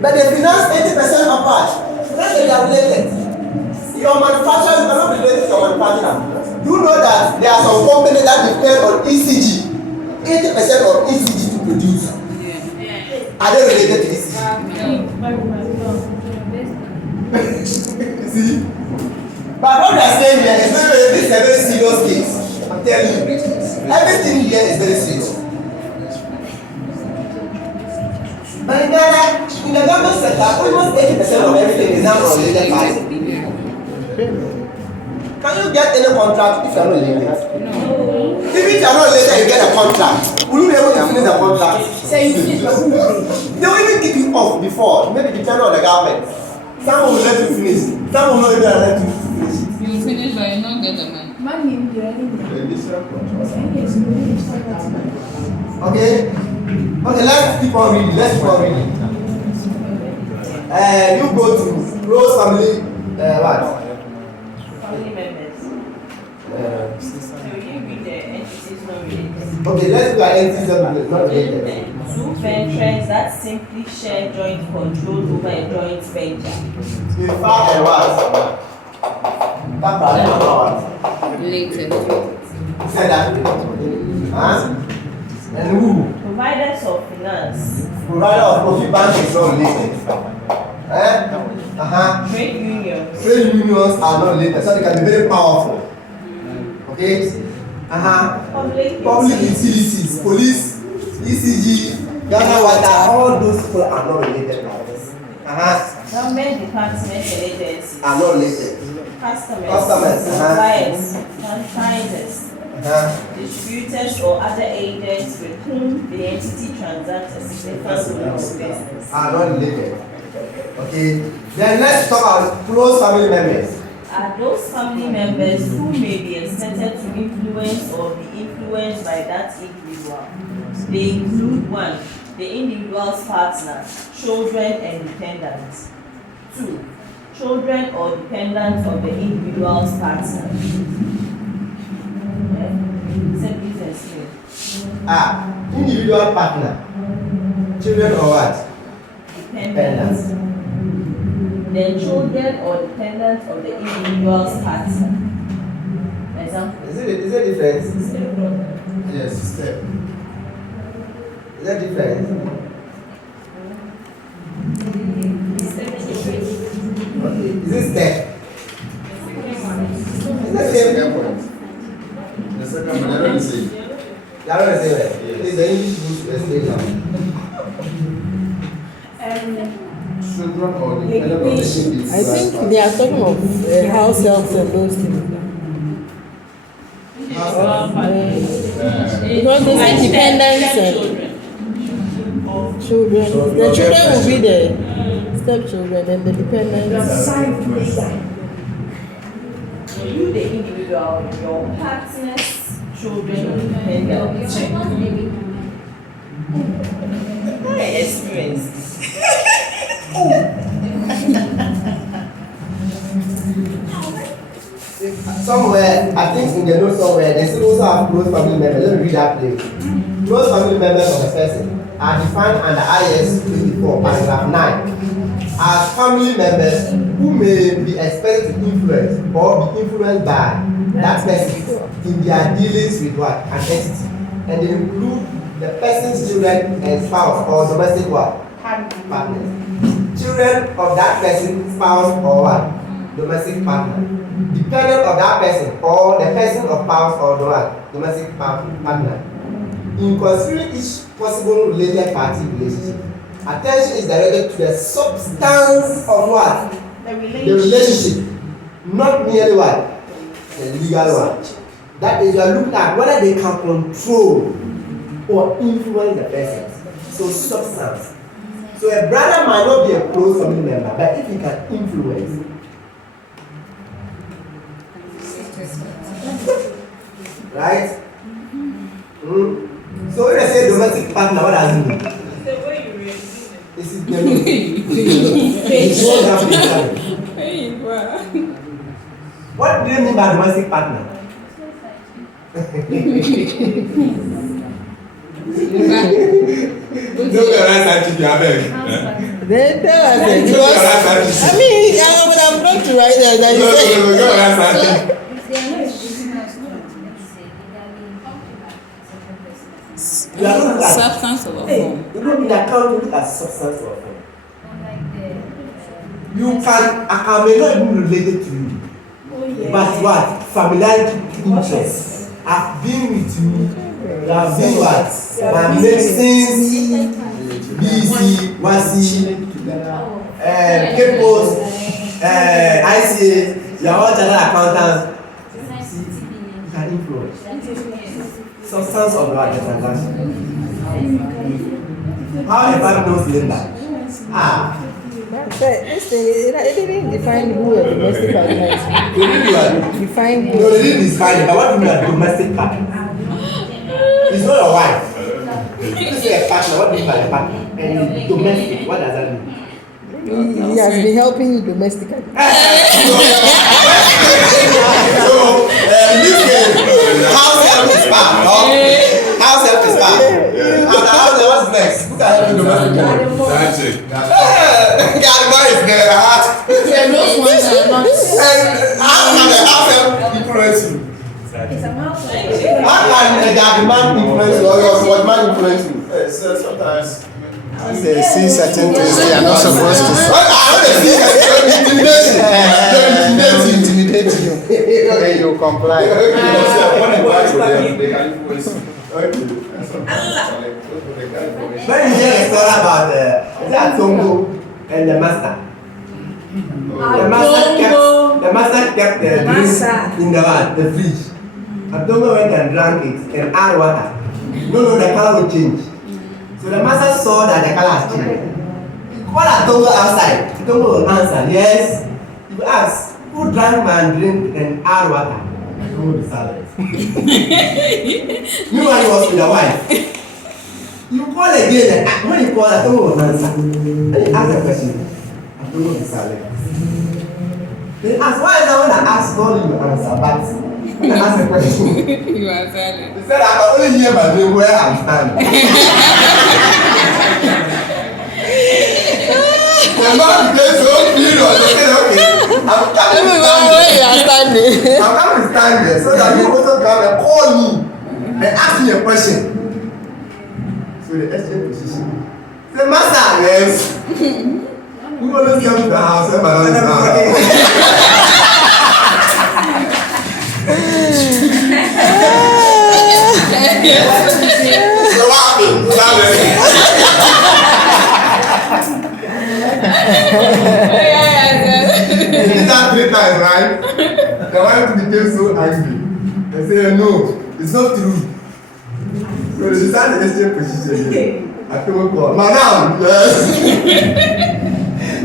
but they finance 80% apart. That's they are related. Your manufacturer, you cannot relate to your manufacturer. Do you know that there are some companies that depend on ECG, 80% of ECG to produce? Are they related to ECG? See? But what we are saying here is this is a very serious case. I'm telling you. Everything here is very serious. But in Ghana, in the government sector, almost 80% of everything is now related party. Can you get any contract if you are not related? No. If you are not related, you get a contract. Will you be able to finish the contract? They will even kick you off before, maybe depending on the government. Some will let you finish, some will not even let you finish. You finish, but you don't get the money. Okay? Okay, let's keep on reading. You go to close family, what? Family members. So you read the entities not related. Okay, let's look at entities not related. Two veterans that simply share joint control over a joint venture. In fact, and what? That part, Related. said that. Huh? And who? Providers of finance. Provider of profit bank is not related. Trade unions. Trade unions are not related, so they can be very powerful. Okay? Public utilities, police, ECG, Ghana Water, all those people are not related like this. Government departments and agencies. Are not related. Customers. Suppliers. Franchisers. Distributors or other agents with whom the entity transacts a significant amount of business. Are not related. Okay? Then let's talk about close family members. Are those family members who may be expected to influence or be influenced by that individual. They include 1. The individual's partner, children and dependents. 2. Children or dependents of the individual's partner. Simply explain. Individual partner. Children or what? Dependents. Then children or dependents of the individual's partner. Example. Is it different? Yes, step. Is that different? Okay. Is it step? Is that same point? The second one, I don't say. You are not the same way. It is the English book to explain Children or the dependent of the individual. I think they are talking of house helps and those things. Because those independents and children, the children will be the stepchildren and the dependents. So you, the individual, your partner's children or dependents. My experience. Somewhere, I think in the notes somewhere, they still also have close family members. Let me read that place. Close family members of a person are defined under IS 24, paragraph 9, as family members who may be expected to influence or be influenced by that person in their dealings with what? An entity. And they include the person's children and spouse or domestic what? Partners. Children of that person's spouse or what? domestic partner, dependent of that person or the person of spouse or domestic partner. In considering each possible related party relationship, attention is directed to the substance of what? The relationship, not merely what? The legal one. That is, you are looking at whether they can control or influence the person. So substance. So a brother might not be a close family member, but if he can influence, right? So when I say domestic partner, what does it mean? It's the way you react. This is the What do you mean by domestic partner? Then tell us it was, I mean, I would have gone to write that. You are looking at Substance of a form. you don't need account to look at substance of form. You can, I may not even related to you. But what? Familiarity, interest. I've been with you. You have been what? My medicines, BC, WASI, Capos, ICA, you are all general accountants. See, you can influence. Substance of what? The transaction. How the bank knows Linda? This thing, it didn't define who a domestic partner is. Define who. No, they didn't define it, but what do you mean a domestic partner? It's not your wife. If you say a partner, what do you mean by a partner? And domestic, what does that mean? He has been helping you domestically. So, in this case, house help is bad. House help is bad. After what's next? Who can help you domestically? That's it. Garima is there. Those ones are not. How can the house help influence you? How can the Garima influence you or your man influence you? Sometimes. They see certain things they are not supposed to see. I Intimidate you. Then you comply. They can influence you. When you hear a story about is that Tongo and the master? The master kept the drinks in the fridge. Tongo went and drank it and add water. No, the color will change. So the master saw that the color has changed. He called Tongo outside. Tongo will answer, yes. He will ask, who drank my drink and add water? Tongo will be silent. Meanwhile, he was with the wife. You call again, when you call, Tongo will answer. And he asked the question. Tongo will be silent. They asked, why is that one that asked all you answer? But when I asked the question, You are silent. he said, I can only hear my name where I'm standing. The man became so furious. He said, okay, I'm coming to stand there so that you also come and call me and ask me a question. So they exchange position. Say, master, yes. Who always come to the house and my house is now? So what happened? He did that 3 times, right? The wife became so angry. They said, no, it's not true. So they decided to exchange position again. I told God, Madam, yes.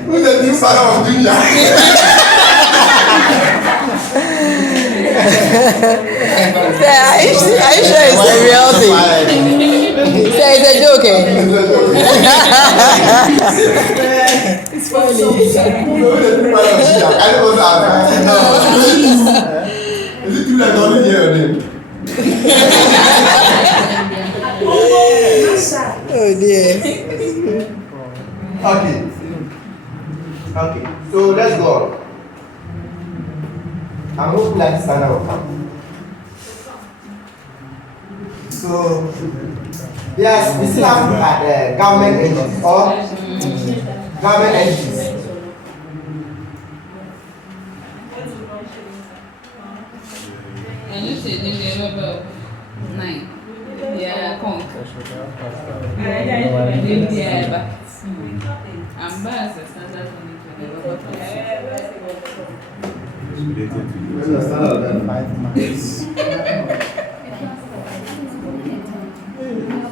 Who's the new father of Junior? Are you sure it's a real thing? Say it's a joke, eh? It's funny. So who's the new father of Junior? I don't know that. Is it true that only hear your name? Oh dear. Okay, so let's go on. I'm hoping that this standard will come. So, yes, we still have to look at government entities or government entities. And you said they were about 9. Yeah, conk. Yeah, but I'm bad as standard only to the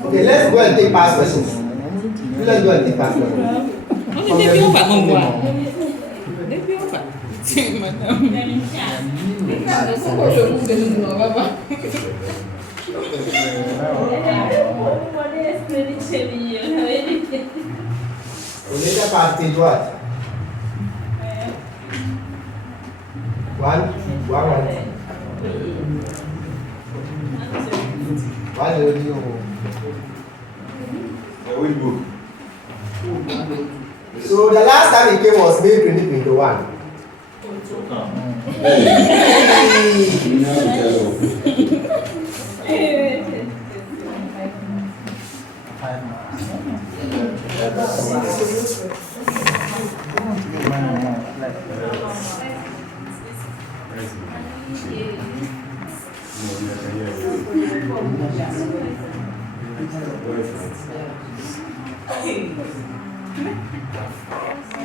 Okay, let's go and take past questions. Let's go and take past questions. Okay, they feel bad, they feel bad. Madam. Later part page what? One. So the last time he came was May 2021.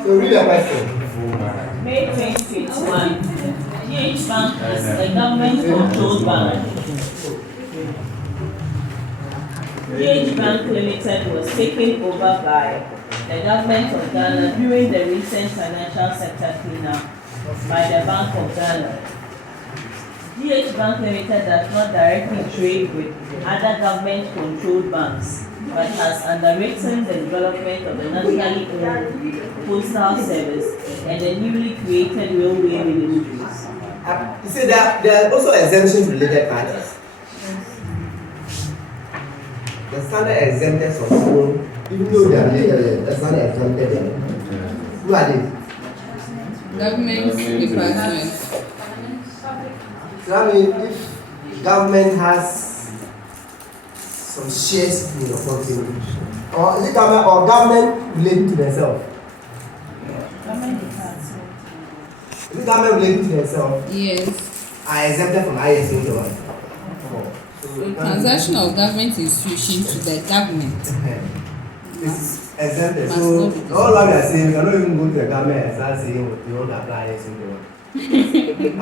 So read the question. May 2021, GH Bank is a government-controlled bank. GH Bank Limited was taken over by the government of Ghana during the recent financial sector cleanup by the Bank of Ghana. GH Bank Limited does not directly trade with other government-controlled banks, but has underwritten the development of the nationally owned postal service and the newly created railway ministries. You see that there are also exemptions related parties. The standard exempted from school, even though they are related, the standard exempted. Who are they? Government department. So I mean, if government has some shares in your company, or is it government or government relating to themselves? Is it government relating to themselves? Yes. Are exempted from ISO to one. So transaction of government institution to the government. This is exempted. So all what we are saying, we cannot even go to the government and start saying you want to apply ISO to one. I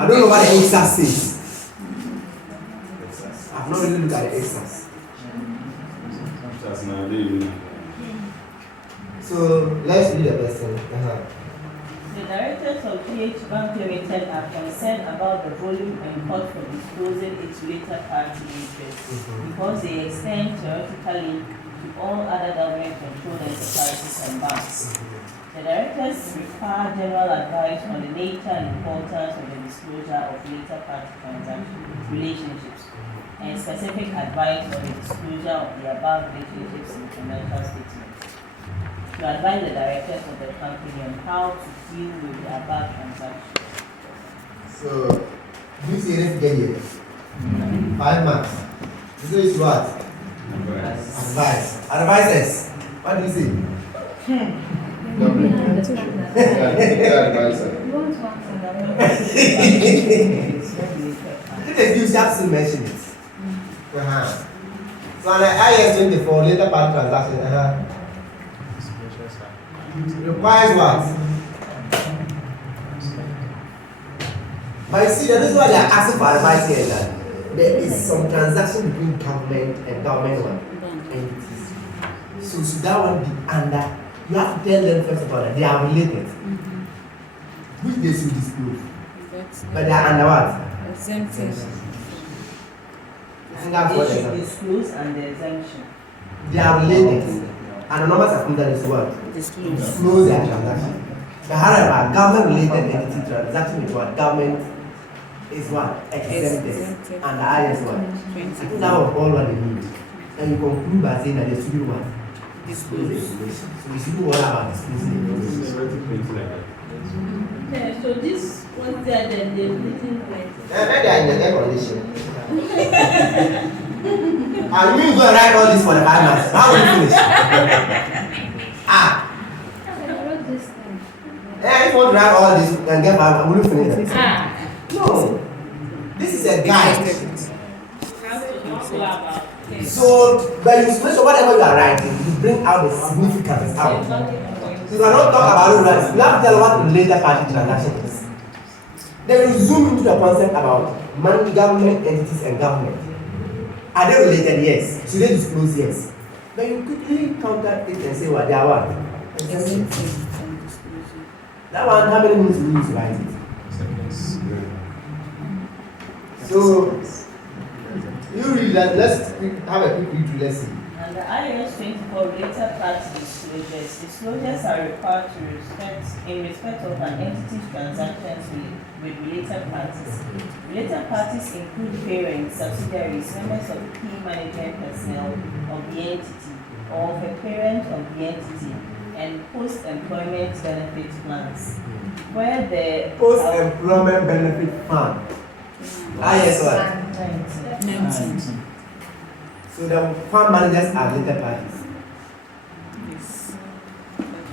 don't know what the EXAS says. I've not really looked at the EXAS. So let's read the question. The directors of GH Bank Limited are concerned about the volume and cost for disclosing its related party interests because they extend theoretically to all other government-controlled enterprises and banks. The directors require general advice on the nature and importance of the disclosure of related party transaction relationships and specific advice on the disclosure of the above relationships in financial statements. To advise the directors of the company on how to deal with the above transactions. So this year is get here. 5 marks. This is what? Advice. Advices. What do you say? Let us have to mention it. So on the IS-24 later part transaction, requires what? But you see, that is why they are asking for advice here. That there is some transaction between government and government entities. So should that one be under? You have to tell them first of all that they are related. Which they should disclose. But they are under what? Exempted. And that's what They they should are. disclose and the exemption. They are related. And the normal circumstance is what? Disclose their transaction. But however, government-related entity transaction is what? Government is what? Exempted. And the I is what? I think that was all what they need. And you conclude by saying that they should be what? Disclose the information. So we should do all about disclosing the information. Yeah, so this was there then the meeting place. When they are in the air condition. And we go and write all this for the 5 months. How will you finish? I wrote this thing. Yeah, if you want to write all this and get 5 months, will you finish it? No. This is a guide. Okay. So, but you make sure whatever you are writing, you bring out the significance out. So you are not talking about it, right? You have to tell what related party transaction is. Then you zoom into the concept about money, government entities and government. Are they related? Yes. Should they disclose? Yes. But you quickly counter it and say, what they are what? That one, how many minutes do you need to write it? So, you read that, let's have a quick read through, let's see. And the IAS 24 related party disclosures. Disclosures are required in respect of an entity's transactions with related parties. Related parties include parents, subsidiaries, members of the key management personnel of the entity or of a parent of the entity, and post-employment benefit plans. Where the Post-employment benefit fund. IAS what? 19. So the fund managers are related parties.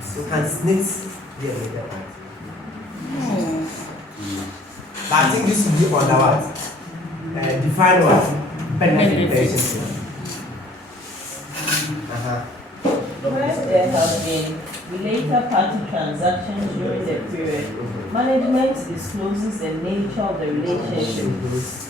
So can snakes be a related party? But I think this should be under what? Define what? Benefit pension. Where there have been related party transactions during the period, management discloses the nature of the relationship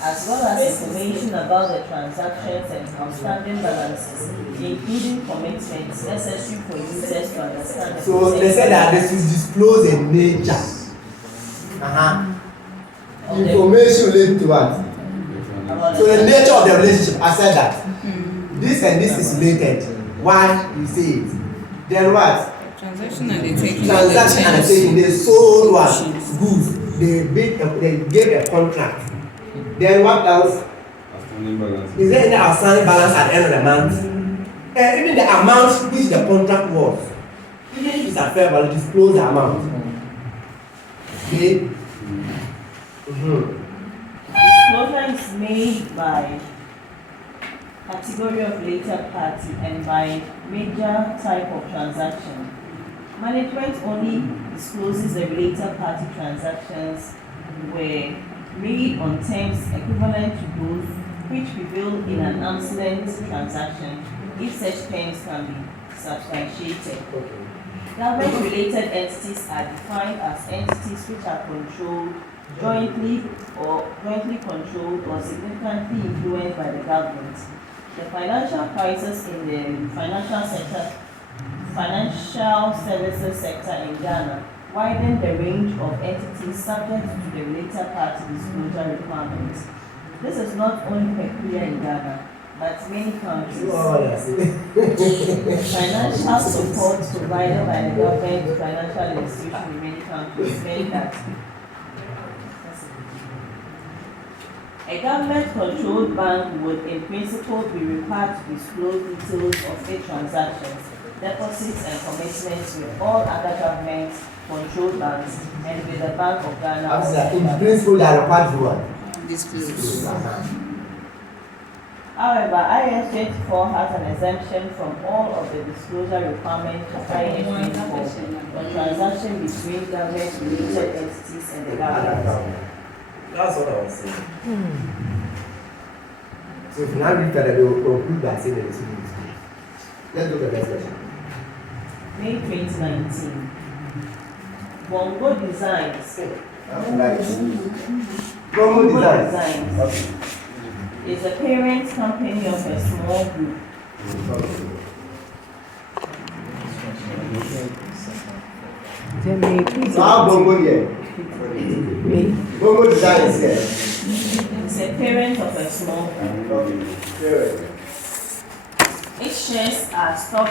as well as information about the transactions and outstanding balances, including commitments necessary for users to understand the So they said that they should disclose the nature. Information related to what? So the nature of the relationship, I said that. This and this is related. Why you say it? Then what? Transaction and they taking. Transaction and taking. They sold what? Goods. They gave a contract. Then what else? Is there any outstanding balance at the end of the month? Even the amount which the contract was. Even if it's a fair value, disclose the amount. Okay? Disclosure is made by category of related party and by major type of transaction. Management only discloses the related party transactions where made on terms equivalent to those which prevail in an arm's length transaction if such terms can be substantiated. Government-related entities are defined as entities which are controlled jointly controlled or significantly influenced by the government. The financial crisis in the financial services sector in Ghana widened the range of entities subject to the related party disclosure requirements. This is not only peculiar in Ghana, but many countries. Financial support provided by the government to financial institutions in many countries meant that a government-controlled bank would, in principle, be required to disclose details of its transactions, deposits, and commitments with all other government-controlled banks and with the Bank of Ghana. In principle, they are required to what? Disclose. However, IAS 24 has an exemption from all of the disclosure requirements of IAS 24 on transaction between government-related entities and the government. That's what I was saying. So if you now read further, they will conclude by saying that it's really disclosed. Let's go to the next question. May 2019. Bongo Designs. Bongo Designs. Designs is a parent company of a small group. So how Bongo here? Bongo Designs here. It's a parent of a small group. Parent. Its shares are stock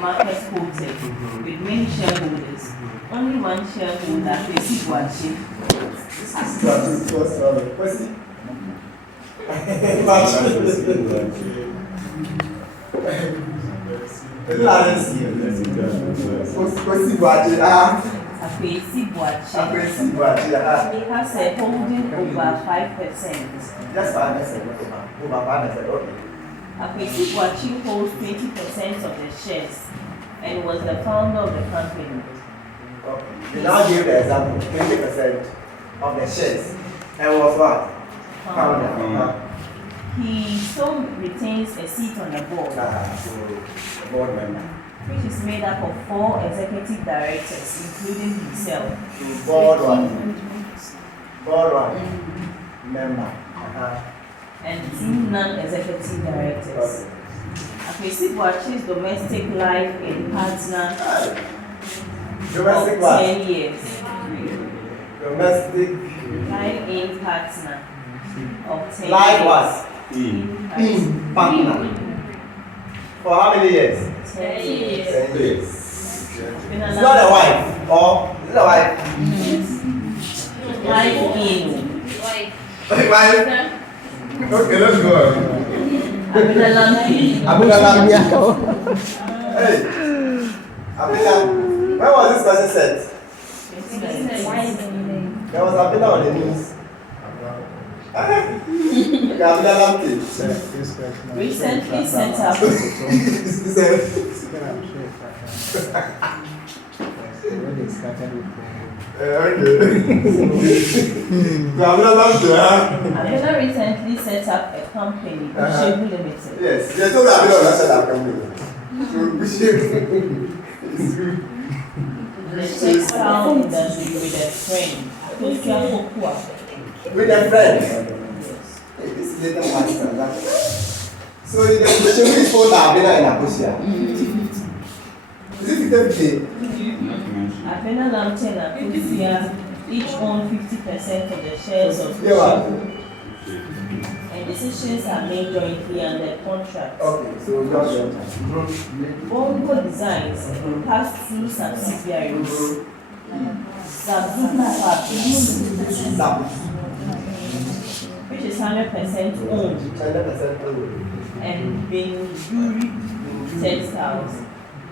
market quoted with many shareholders. Only one shareholder, Paintsiwaa, has a holding over 5%. Just 5%, over 5%, okay. Paintsiwaa holds 20% of the shares and was the founder of the company. Okay. You now give the example, 20% of the shares. what? Founder. He still retains a seat on the board, So, a board member. which is made up of 4 executive directors, including himself. So, board one. Board one. Member. And 2 non-executive directors. Paintsiwaa's domestic life in partner Domestic of what? 10 years. Domestic. Life in partner of 10 Life years. what? In In partner. For how many years? 10 years. 10 years. Been It's not a wife. Or is it a wife? Life in. Wife. Okay, let's go. Abidalampi. Hey. Abina. When was this person set? There was Abina on the news. Okay, Abina Lampi. Recently set up. Abina recently set up a company, Ushebu Limited. Yes, they told me Abina was set up a company. The textile industry with a friend. Akosua Kokua. With a friend. Hey, this is later master. So the Ushebu is called Abina in Akosia. Is it 50? Abina Lamte and Akosua each own 50% of the shares of Yeah, Ushebu. And decisions are made jointly under contract. Okay, so you have your Bongo Designs has 2 subsidiaries. Zabuka Fabrics, which is 100% owned, 100% owned. and Binguri Textiles,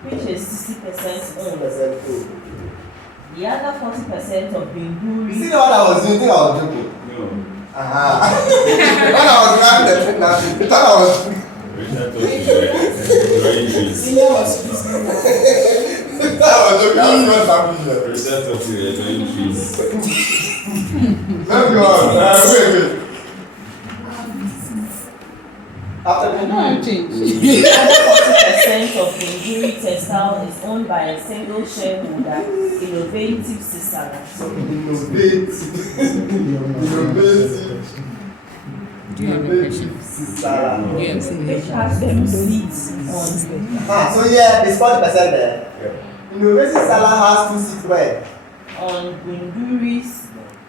which is 60% owned. 100% owned. The other 40% of You see Binguri the one I was doing, think I was joking. No. When I was grabbing the thing now, you thought I was. Richard thought you were enjoying trees. You thought I was joking. I was not happy here. Richard thought you were enjoying trees. Let's go on. Wait. After the the other 40% of Binguri Textile is owned by a single shareholder, Innovative Sisala. So innovate. Do you have a question? Sarah. Yes. Which has 2 seats on So yeah, it's 40% there. Innovation Salah has 2 seats where? Binguri's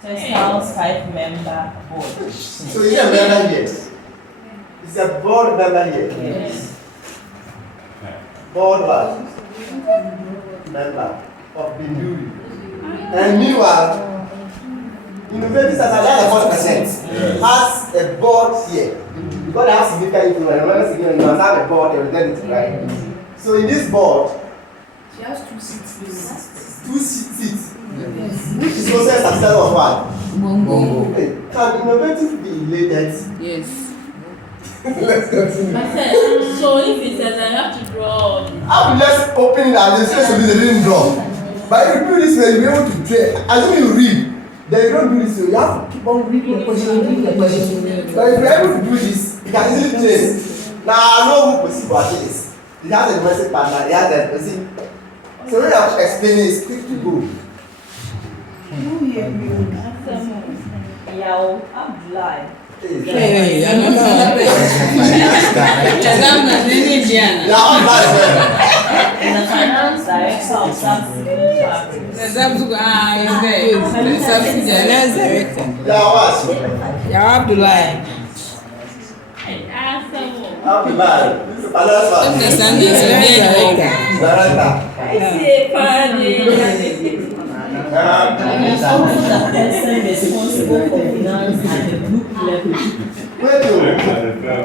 Textiles 5-member board. So he's a member here. He's a board member here. Yes. Board what? Member of Binduri. And meanwhile, Innovative Salah, 40%, has a board here. Because they have significant influence. Remember, you must have a board, they will get it right. So in this board, She has 2 seats. 2 seats. Which is also a subset of what? Bongo. Hey, can Innovative be related? Yes. Let's continue. I said, so if it says I have to draw. How let's open it and the space will be they didn't draw. But if you do this way, you'll be able to trade. Assuming you read, then you don't do this way. You have to keep on reading the question, reading the question. But if you're able to do this, you can easily trade. Now I know who Paintsiwaa is. He has a domestic partner, he has a person. So when I'm explaining, it's quick to go. Yao Abdullahi. Hey, I don't know. Yeah, I'm bad. And the finance director of Subsidy Fabrics. Yeah, what? Yeah, Abdullahi. And ask someone. I'm bad. This is another one. Director. I say, party. And is also the person responsible for finance at the group level. Wait,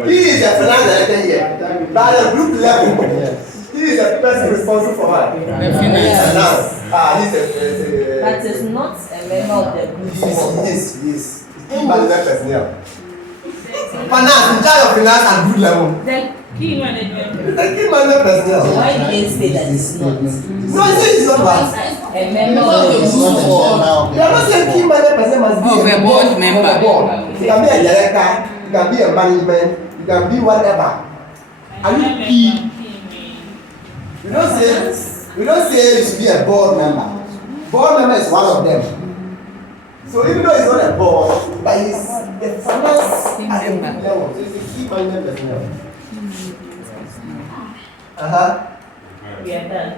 he is a finance director here. But at the group level, he is the person responsible for what? Finance. He's But is not a member of the group. Yes. Management personnel. Finance, in charge of finance at group level. The Key management. Key management personnel. Why do they say that it's not? No, it's not bad. A member of the board. You are not saying key management personnel must be a board member. It can be a director, it can be a management, it can be whatever. Are you key? We don't say you should be a board member. Board member is one of them. So even though it's not a board, but it's the finance level. So it's a key management personnel. We are done.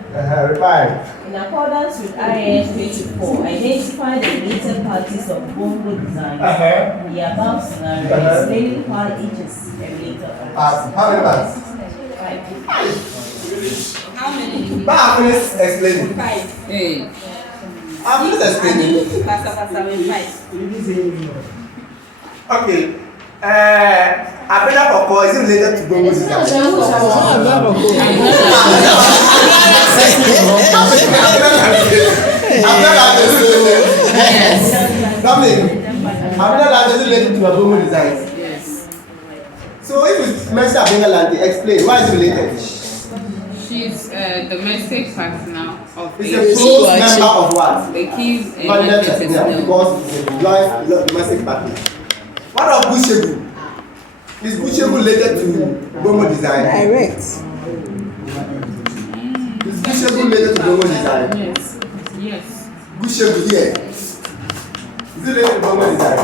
Reply. In accordance with IAS 24, identify the related parties of Bongo design. The above scenario explaining why each is a related party. How many parts? 5. How many? But I'm finished explaining. 5. Hey. I'm finished explaining. Okay. Abena Koko is it related to Bongo design? Abena is related to Bongo design. Yes. So if you mention Abena Land, explain why is it related? She's a domestic partner of It's a close member of what? the key Management personnel, because it's a domestic partner. What of Bushegu? Is Bushegu related to Bongo design? Direct. Is Bushegu related to Bongo design? Yes. Yes. Bushegu here. Is it related to Bongo design?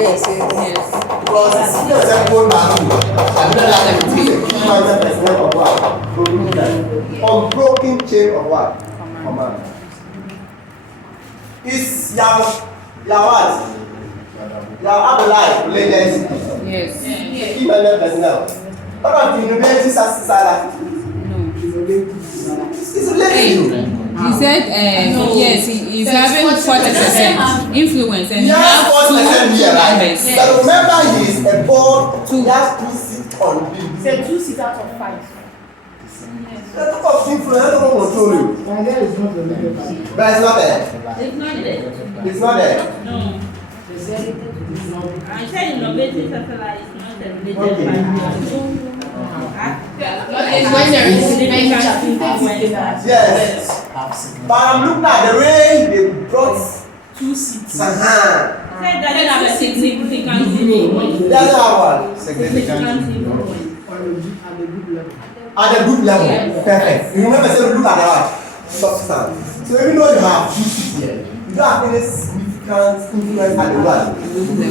Yes. Yes. Because it's a phone manual. Of what? Bongo design. Unbroken chain of what? Command. Is your what? Your life related? Yes. Key management personnel. What of the university salary? No. It's related. He said, yes, he's having 40% influence and He he has has 40% here, right? members. But remember, he is a board. He has 2 seats on him. Say 2 seats out of 5. The talk of influence, I don't know control you. But it's not there. It's not there. It's not there. No. I said innovative satellite is not a related Okay. party. When there is Yes. But I'm looking at the way they brought 2 seats. Said doesn't have a significant influence. That's our one. Significant influence. At the group level. Perfect. You remember, say look at the substance. So even though you have 2 seats here, you don't have any significant influence at the one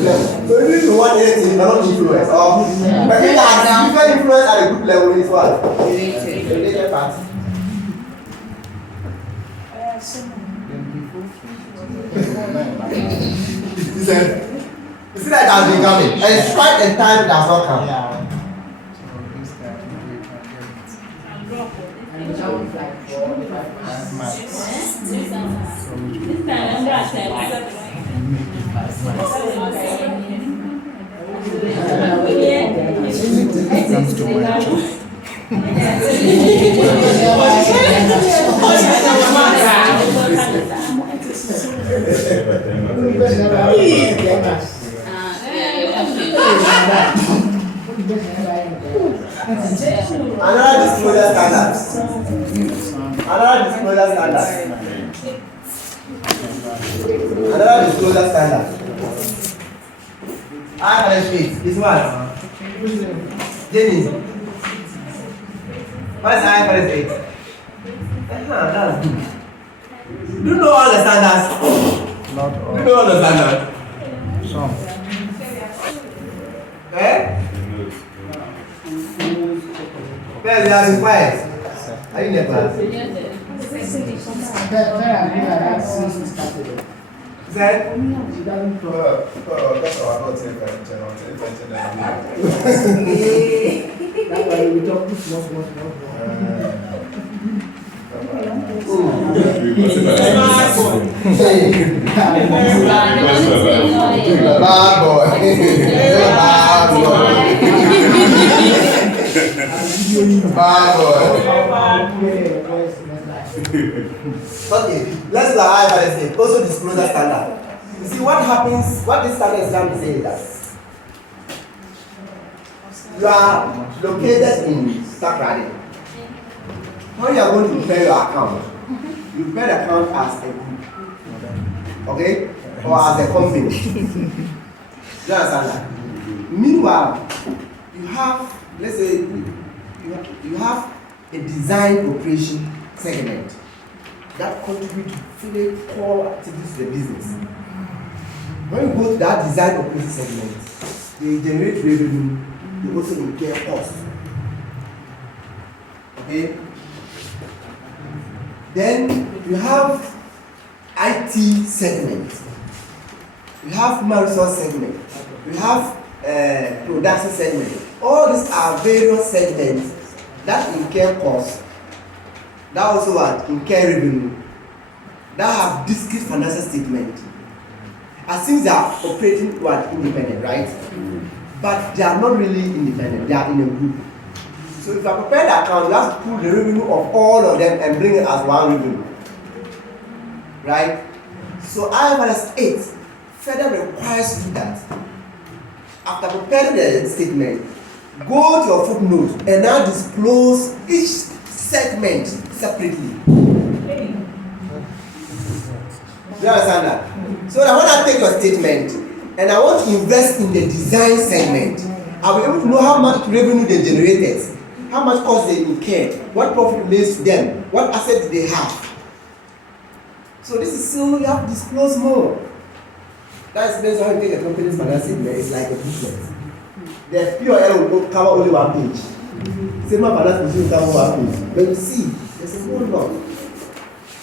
level. So even if you want anything, you cannot influence. But if you have significant influence at the group level, it's what? Related party. You see that it has been coming. And it's quite a time it has not come. This time I'm going to say Another disclosure standard. Another disclosure standard. Another disclosure standard. I speak. This one. Jenny. What is IFRS 8? That's good. Do you know all the standards? Not all. Do you know all the standards? Some. Eh? Well, you are required. Are you in the class? Said? That's our not Bad boy. Bad boy. Okay, let's look at IFRS 8. Also disclosure standard. You see what happens, what this standard is trying to say is that You are located in Sakrade. How you are going to prepare your account? You prepare the account as a group, okay, or as a company. Do you understand that? Meanwhile, you have, let's say, you have a design operation segment that contributes to fully core activities to the business. When you go to that design operation segment, they generate revenue, they also incur costs. Okay? Then you have IT segment, you have human resource segment, you have production segment. All these are various segments that incur costs, that also incur revenue, that have discrete financial statement. As things they are operating independent, right? But they are not really independent, they are in a group. So if I prepare the account, you have to pull the revenue of all of them and bring it as one revenue. Right? So IFRS 8 further requires you that after preparing the statement, go to your footnote and now disclose each segment separately. Do you understand that? So that when I take your statement and I want to invest in the design segment, I'll be able to know how much revenue they generated, how much cost they incurred, what profit relates to them, what assets they have. So this is still, you have to disclose more. That explains how you take a company's financial statement. It's like a booklet. The POL will cover only one page. Same financial position will cover one page. But you see, there's a whole lot.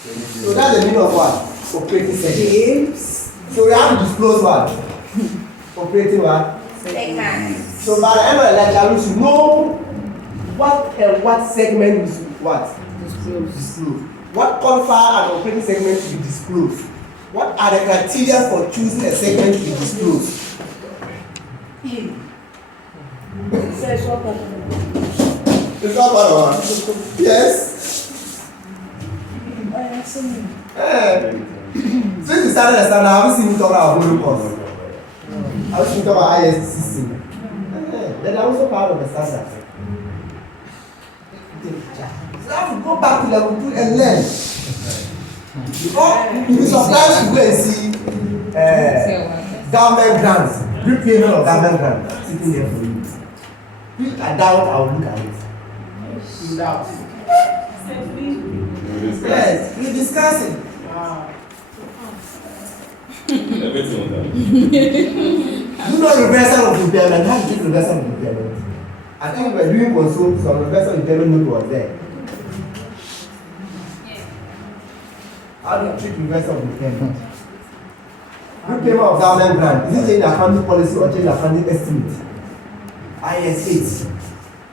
So that's the meaning of what? Operating segment. So we have to disclose what? Operating what? Segment. So by the end of the lecture, we should know what segment we should what? Disclose. What qualifier and operating segment should be disclosed? What are the criteria for choosing a segment to be disclosed? It's not part of one. Yes. Since we started the standard, I haven't seen you talk about volume cost. I haven't seen you talk about IS system. Then I'm also part of the standard. So I have to go back to level 2 and learn. Before you be surprised to go and see government grants, repayment of government grants sitting there for you. If I doubt, I will look at it. You doubt. Yes, you discuss it. Do not reversal of impairment. How do you take reversal of impairment? I think we were doing console, some reversal of impairment note was there. How do you treat reversal of impairment? Repayment of government grant. Is it change the accounting policy or change the accounting estimate? IS 8.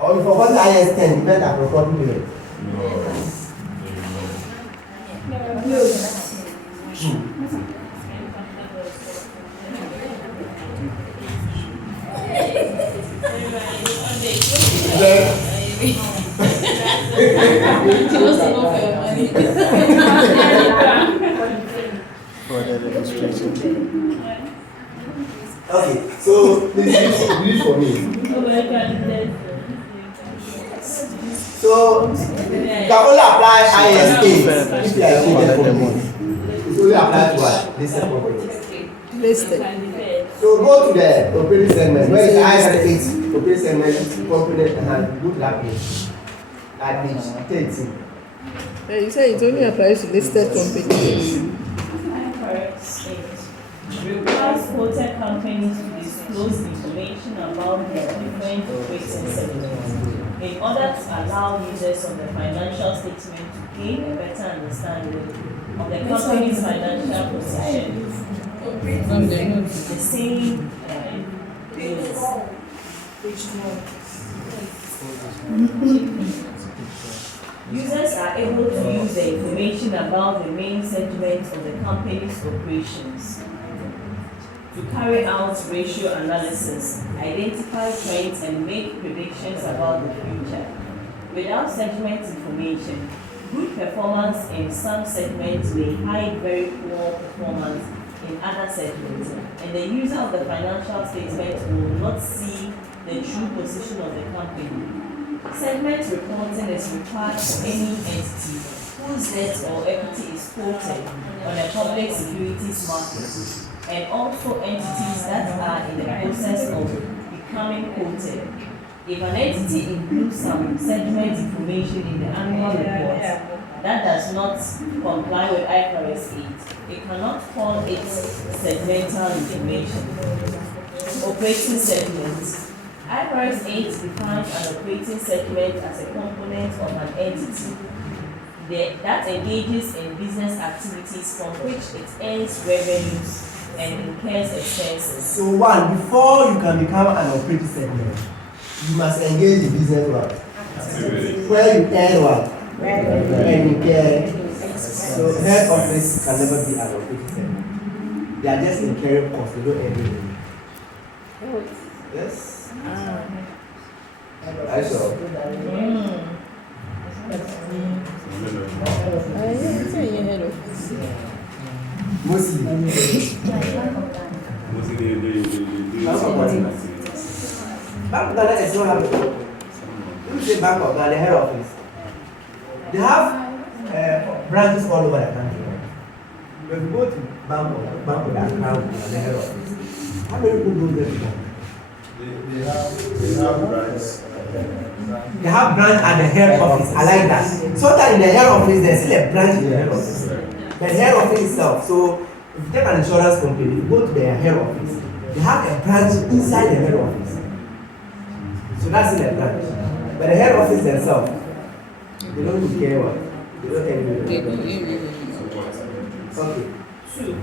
Or if you forgot the IS 10, you meant that recording period. For the registration. Okay, so please read for me. So you can only apply IS 8 if you are a company. It's only applied to what? Listed companies. Listed. So go to the operating segment. Where is IS 8 operating segment component and go to that page. At page 13. You say it only applies to listed companies. Requires quoted companies to disclose information about their different operating segments in order to allow users of the financial statement to gain a better understanding of the company's financial position. The same users are able to use the information about the main segments of the company's operations to carry out ratio analysis, identify trends, and make predictions about the future. Without segment information, good performance in some segments may hide very poor performance in other segments, and the user of the financial statement will not see the true position of the company. Segment reporting is required for any entity whose debt or equity is quoted on a public securities market, and also entities that are in the process of becoming quoted. If an entity includes some segment information in the annual report that does not comply with IFRS 8, it cannot call it segmental information. Operating segments. IFRS 8 defines an operating segment as a component of an entity that engages in business activities from which it earns revenues and incurs expenses. So one, before you can become an operating segment, you must engage in business work. Where you earn what? And you get. So head office can never be an operating segment. They are just incurring costs, they don't earn revenue. Yes? I saw. Mostly. Bank of Ghana is not having a problem. Let me say Bank of Ghana, the head office. They have branches all over the country. When you go to Bank of the account and the head office, how many people go there to bank? They have branches. They have branch at the head office. I like that. So that in the head office, there's still a branch in the head office. The head office itself. So if you take an insurance company, you go to their head office. They have a branch inside the head office. So that's in the branch. But the head office themselves, they don't care what. They don't care anything. Okay. 2.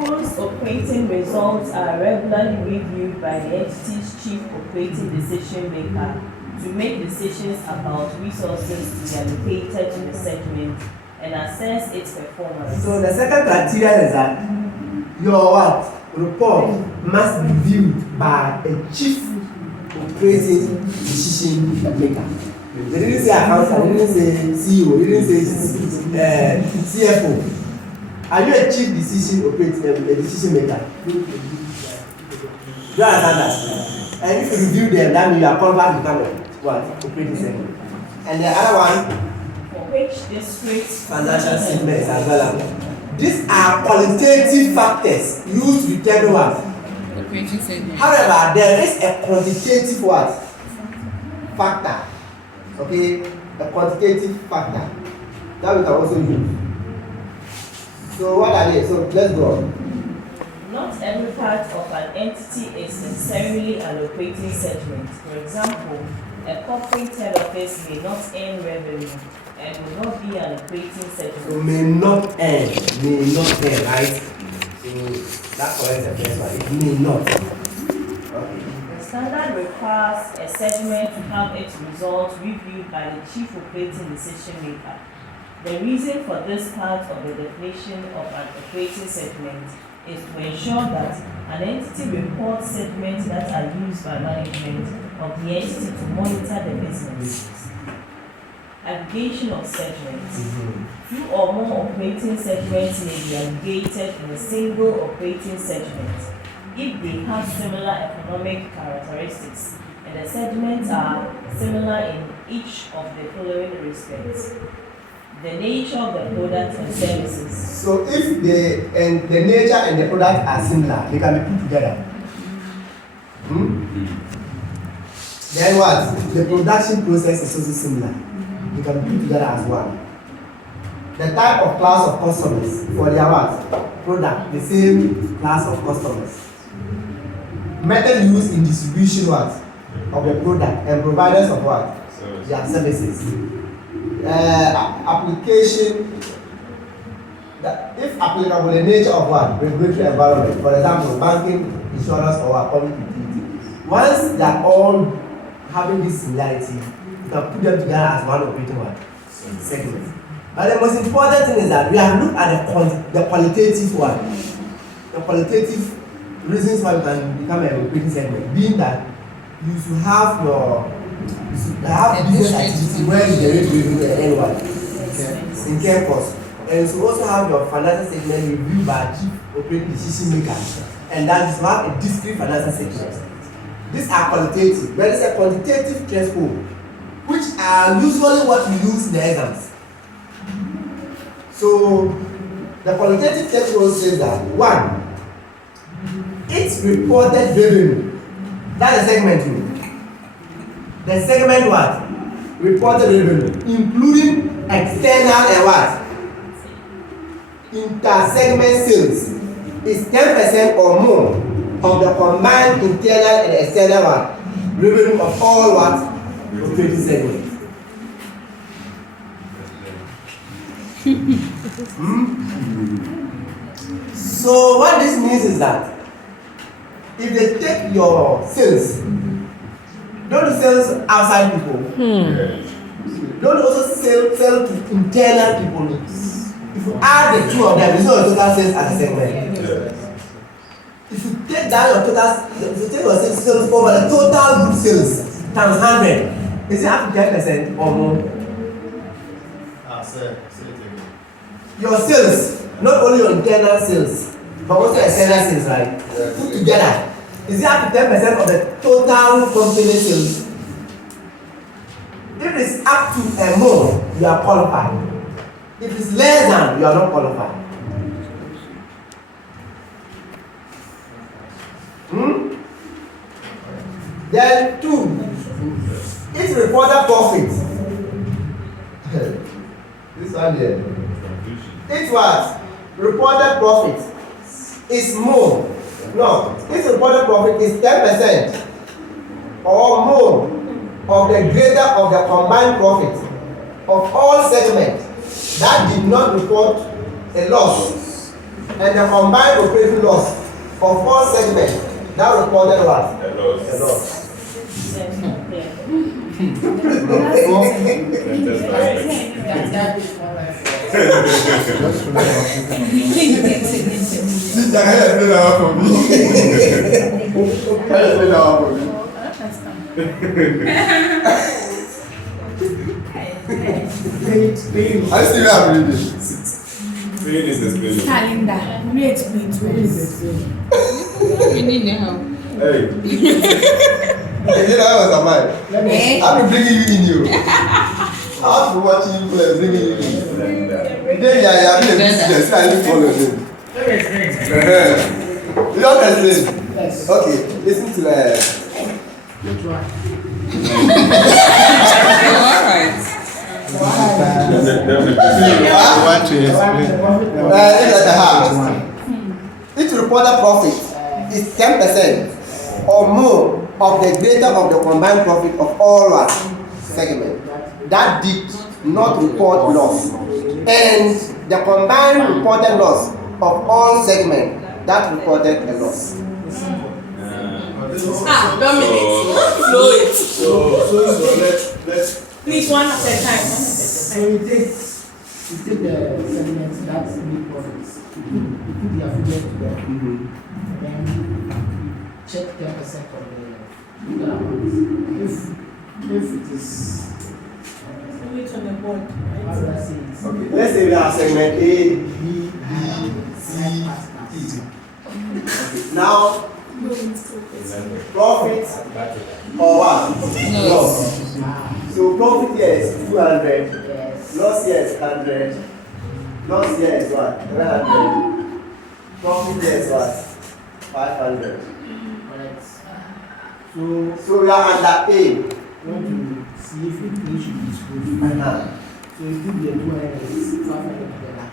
Once operating results are regularly reviewed by the entity's chief operating decision maker to make decisions about resources to be allocated to the segment and assess its performance. So the second criteria is that your what? Report must be viewed by a chief operating decision maker. They didn't say accountant, they didn't say CEO, they didn't say CFO. Are you a chief decision maker? Do you understand that? And if you review them, that means you are qualified to become what? Operating segment. And the other one, for which districts financial statements as well. These are qualitative factors used to determine what? Operating segment. However, there is a quantitative what? Factor. Okay? A quantitative factor that we can also use. So what are they? So let's go on. Not every part of an entity is necessarily an operating segment. For example, a corporate head office may not earn revenue and will not be an operating segment. So may not earn, right? So that corrects the first one. It may not. Okay. The standard requires a segment to have its results reviewed by the chief operating decision maker. The reason for this part of the definition of an operating segment is to ensure that an entity reports segments that are used by management of the entity to monitor the business. Aggregation of segments. 2 or more operating segments may be aggregated in a single operating segment if they have similar economic characteristics and the segments are similar in each of the following respects. The nature of the product and services. So if the nature and the product are similar, they can be put together. Then what? The production process is also similar. They can be put together as one. The type of class of customers for their what? Product, the same class of customers. Method used in distribution what? Of the product and providers of what? Their services. Application, if applicable, the nature of what? Regulatory environment, for example, banking, insurance, or public utility. Once they are all having this similarity, you can put them together as one operating one segment. But the most important thing is that we have looked at the qualitative one. The qualitative reasons why you can become an operating segment, being that you should have business activity where you generate revenue and anyone incur costs, and you also have your financial statement reviewed by chief operating decision maker, and that is to have a discrete financial statement. These are qualitative. There is a quantitative threshold, which are usually what we use in the exams. So the qualitative threshold says that 1, its reported revenue. That's the segment 2. The segment what? Reported revenue, including external and what? Inter-segment sales is 10% or more of the combined internal and external what? Revenue of all what? Operating segments. So what this means is that if they take your sales, don't do sales outside people. Don't also sell to internal people. If you add the two of them, it's not your total sales as a segment. If you take down your total, if you take your sales over the total group sales times 100, is it up to 10% or more? Your sales, not only your internal sales, but also external sales, right? Put together, is it up to 10% of the total company sales? If it's up to and more, you are qualified. If it's less than, you are not qualified. Then 2, it's reported profit. This one here. It's what? Reported profit is more. No, its reported profit is 10% or more of the greater of the combined profit of all segments that did not report a loss, and the combined operating loss of all segments that reported what? A loss. I still have reading. Calendar. We explain to us. We need the help. Hey. You know, I was a man. I've been bringing you in you. I've been watching you play, bringing you in. Then you are being a business, I didn't follow him. You don't explain. Okay, listen to Alright. want to explain. Its reported profit is 10% or more of the greater of the combined profit of all segments that did not report loss, and the combined reported loss of all segments that reported a loss. Dominic, flow it. So let's Please, one at a time. So you take the segments that's make profits, you put their figures together, and then check 10% of the total amount. If it is, Wait on the board. how do I say it? Okay, let's say we have segment A, B, C, E. Okay, now profit or what? Loss. So profit here is 200, loss here is 100, loss here is what? 300, profit here is what? 500. Correct. So we are under A. You want to see if it should be disclosed. So you put the 200 together.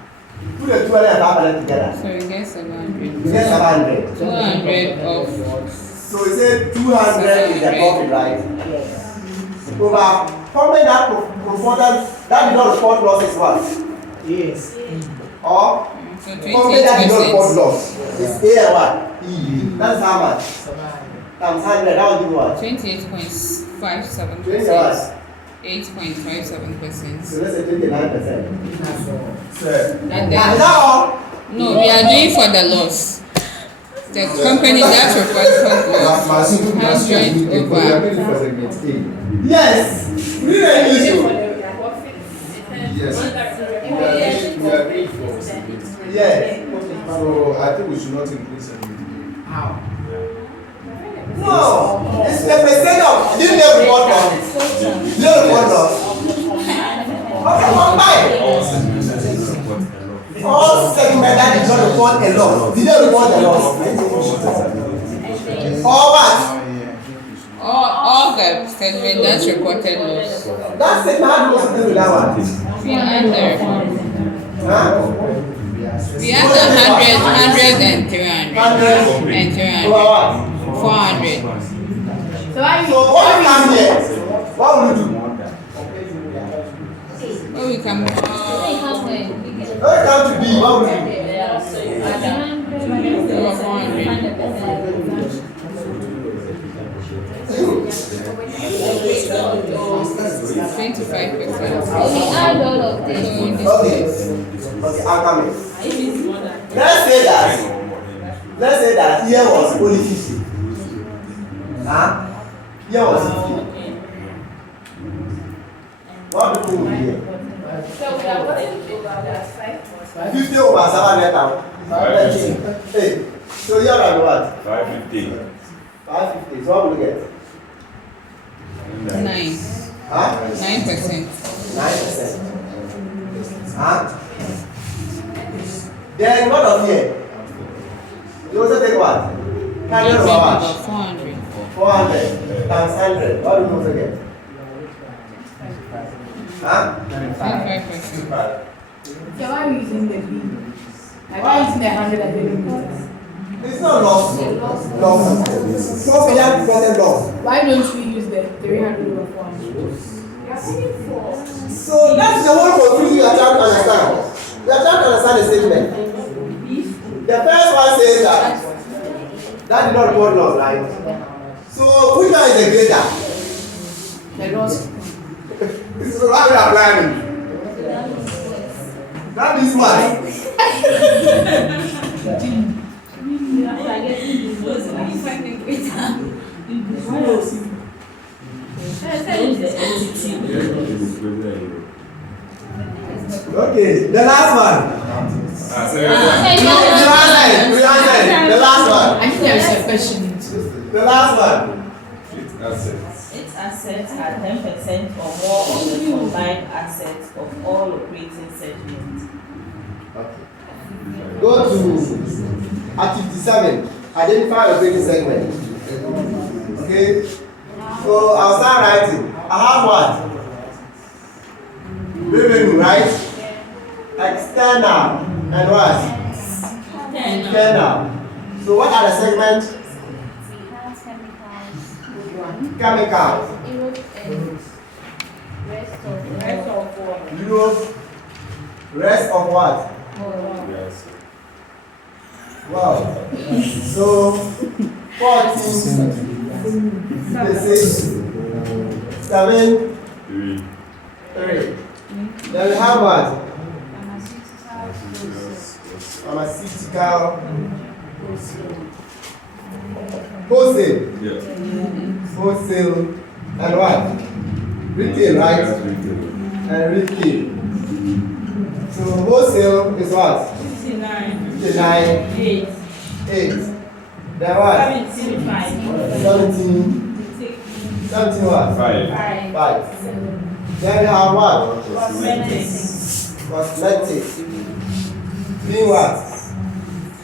Put the 200 and 500 together. So you get 700. You get 700. 200 of. So you say 200 is the profit, right? Yes. Over company that reported that did not report loss is what? Yes. Or So company that did not report 28%. loss is A and what? E. That's how much? 700. Times 100, that will give you what? 28.57%. 8.57%. So let's say 29%. That's all. say. And Now, is then, that all? no, we are doing for the loss. The company that reported loss has joined over. Yes. We didn't use you. Yes. We are ready for segment. Yes. So I think we should not include segment. How? No. It's report. Didn't they report loss? Did they report loss? Okay, combine. All segments that did not report a loss. Did they report a loss? Or what? All the segment that's reported loss. That segment had nothing to do with that one. We had the Huh? we had the 100 and 300 and 300 400. So why So what you come here? What will you do? Oh, we come. When you come to B, what will you do? 25%. add all of them? Okay, I'll come in. Let's say that here was only 50. Huh? Here was 50. What do you do here? So we are going to over 5. 50 over 700. Hey, so here are what? 550. 550. So what will you get? 9%. Huh? 9%. 9%. Huh? Then what of here? You also take what? 100 over what? 400. 400 times 100. What do you also get? Huh? 25%. So why are you using the B? Like why are you using the 100 as the It's not loss. Loss. So we have reported loss. Why don't we use the 300 over 400? So that's the whole confusion you are trying to understand. You are trying to understand the statement. The first one says that did not report loss, right? So which one is the greater? The loss. So how we are planning? That is why. Okay, the last one. We answered. The last one. I think there is a question. The last one. Its assets are 10% or more of the combined assets of all operating segments. Okay. Go to activity 7. Identify operating segment. Okay. So I'll start writing. I have what? Revenue, right? External and what? Internal. So what are the segments? Chemicals. Europe. Rest of what? Yes. Wow. So 14. 56. 7. 3. Then we have what? Pharmaceutical. Wholesale. Yeah. Wholesale. And what? Retail, right? And retail. So wholesale is what? 59. 59. 8. 8. Then what? 75. 17. 17 what? 5. 5. Then we have what? Cosmetics. Cosmetics. Being what?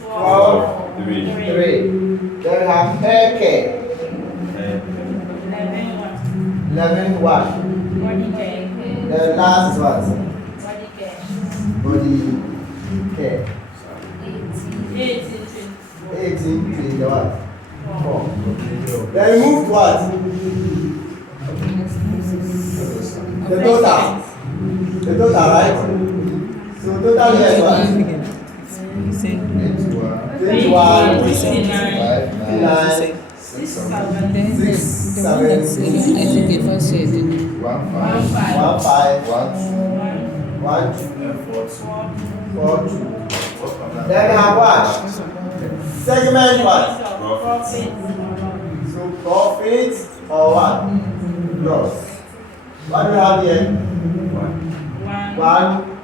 12. 3. 3. Then we have hair care. 11 what? Body care. Then last is what? Body care. Body care. 18. 18 to the what? 4. Then we move to what? The total. The total, right? So total here is what? 21, 59, 6, 7, 1, 5, 1, 2, 4, 2. Then we have what? Segment what? So profit or what? Loss. What do we have here? 1,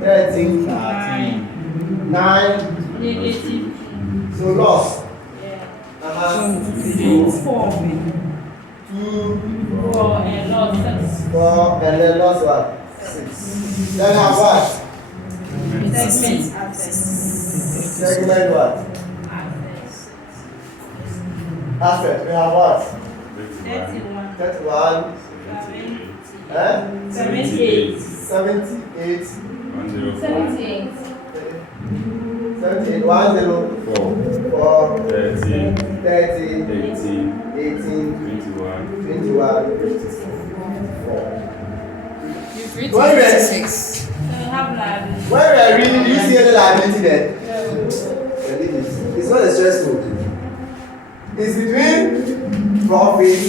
13, 9. Negative. So loss. 4. 2, 4 and loss 6. 4, and then lost what? 6. Then have what? Segment access. Segment what? Access. Asset. We have what? 31. 31. 78. 78. 78. 78. 104. 30. 30. 18. 18. 21. 21. You've written Why were- 6. So we have liability. When we are reading, do you see any liability there? It's not a stressful. It's between profit,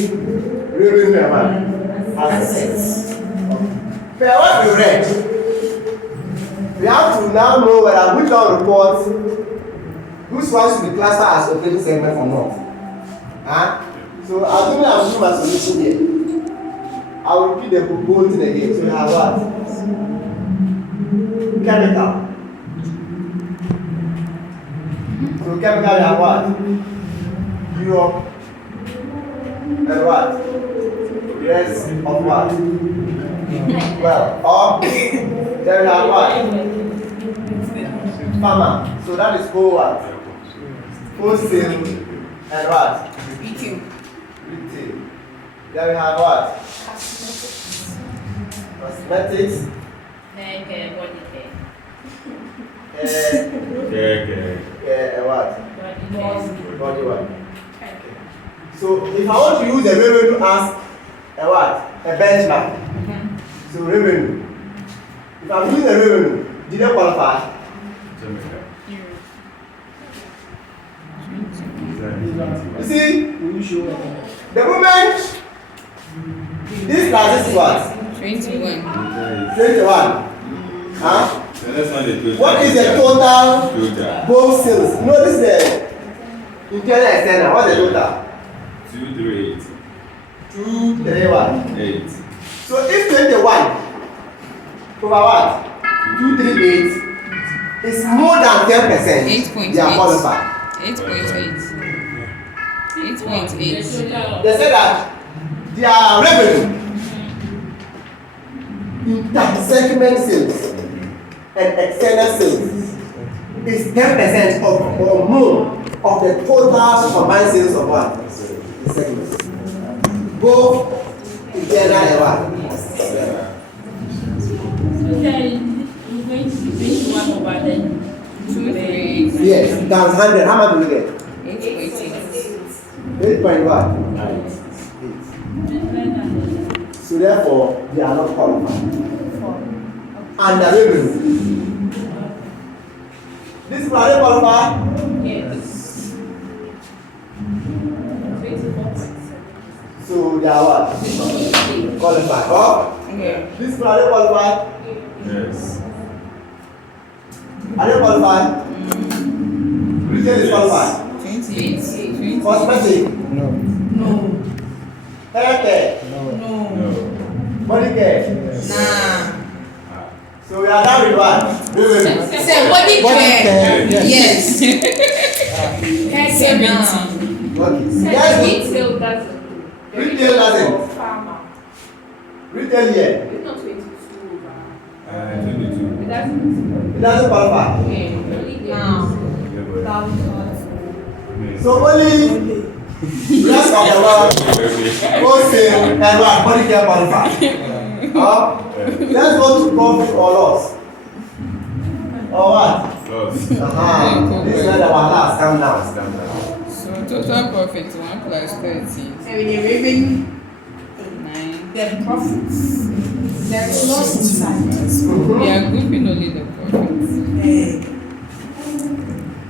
revenue, and assets. But what we read, we have to now know whether which one reports, which one should be classified as operating segment or not. Huh? So assuming I'm doing my solution here, I will repeat the whole thing again. So we have what? Chemical. So chemical, we have what? Europe. And what? Rest of what? Well, or then we have what? Pharma. So that is whole what? Wholesale and what? Retail. Retail. Then we have what? Cosmetics. Then body care. And what? Body care. Body what? So if I want to use the revenue as a what? A benchmark. So revenue. If I'm using the revenue, did I qualify? You see, Will you show again? the moment this class is what? 21. 21. Huh? So that's not the total. What is the total Total. both sales? No, this is the internal external. What's the total? 238. 2, 3, 1. 8. So if 21 over what? 238 is more than 10%, 8.8. they are qualified. 8.8. 8.8. They say that their revenue, inter-segment sales and external sales is 10% of or more of the total combined sales of what? The segment. Both internal and what? Okay, we're going to be 21 over then. 2, 3, Yes, times 100. How much do we get? 8.8. 8.1. 8. So therefore, they are not qualified. And the revenue. This is are they qualified? Yes. 24.7. So they are what? Qualified. Oh? Okay. This are they qualified? Yes. Are they qualified? Retail is qualified. 28. Cosmetic. No. No. Hair care. No. No. Body care. Nah. So we are done with what? Revenue. Say body care. Yes. Hair care now. Okay. Yes. Retail doesn't. Retail doesn't. Farmer. Retail here. It's not 22 over. 22. It doesn't. It doesn't qualify. Now. So only rest of the world, wholesale and what? Body care qualify. Let's go to profit or loss. Or what? Loss. This is where our last come down. So total profit 1 plus 30. Say with the revenue, 9. the profits. There is loss inside. We are grouping only the profits.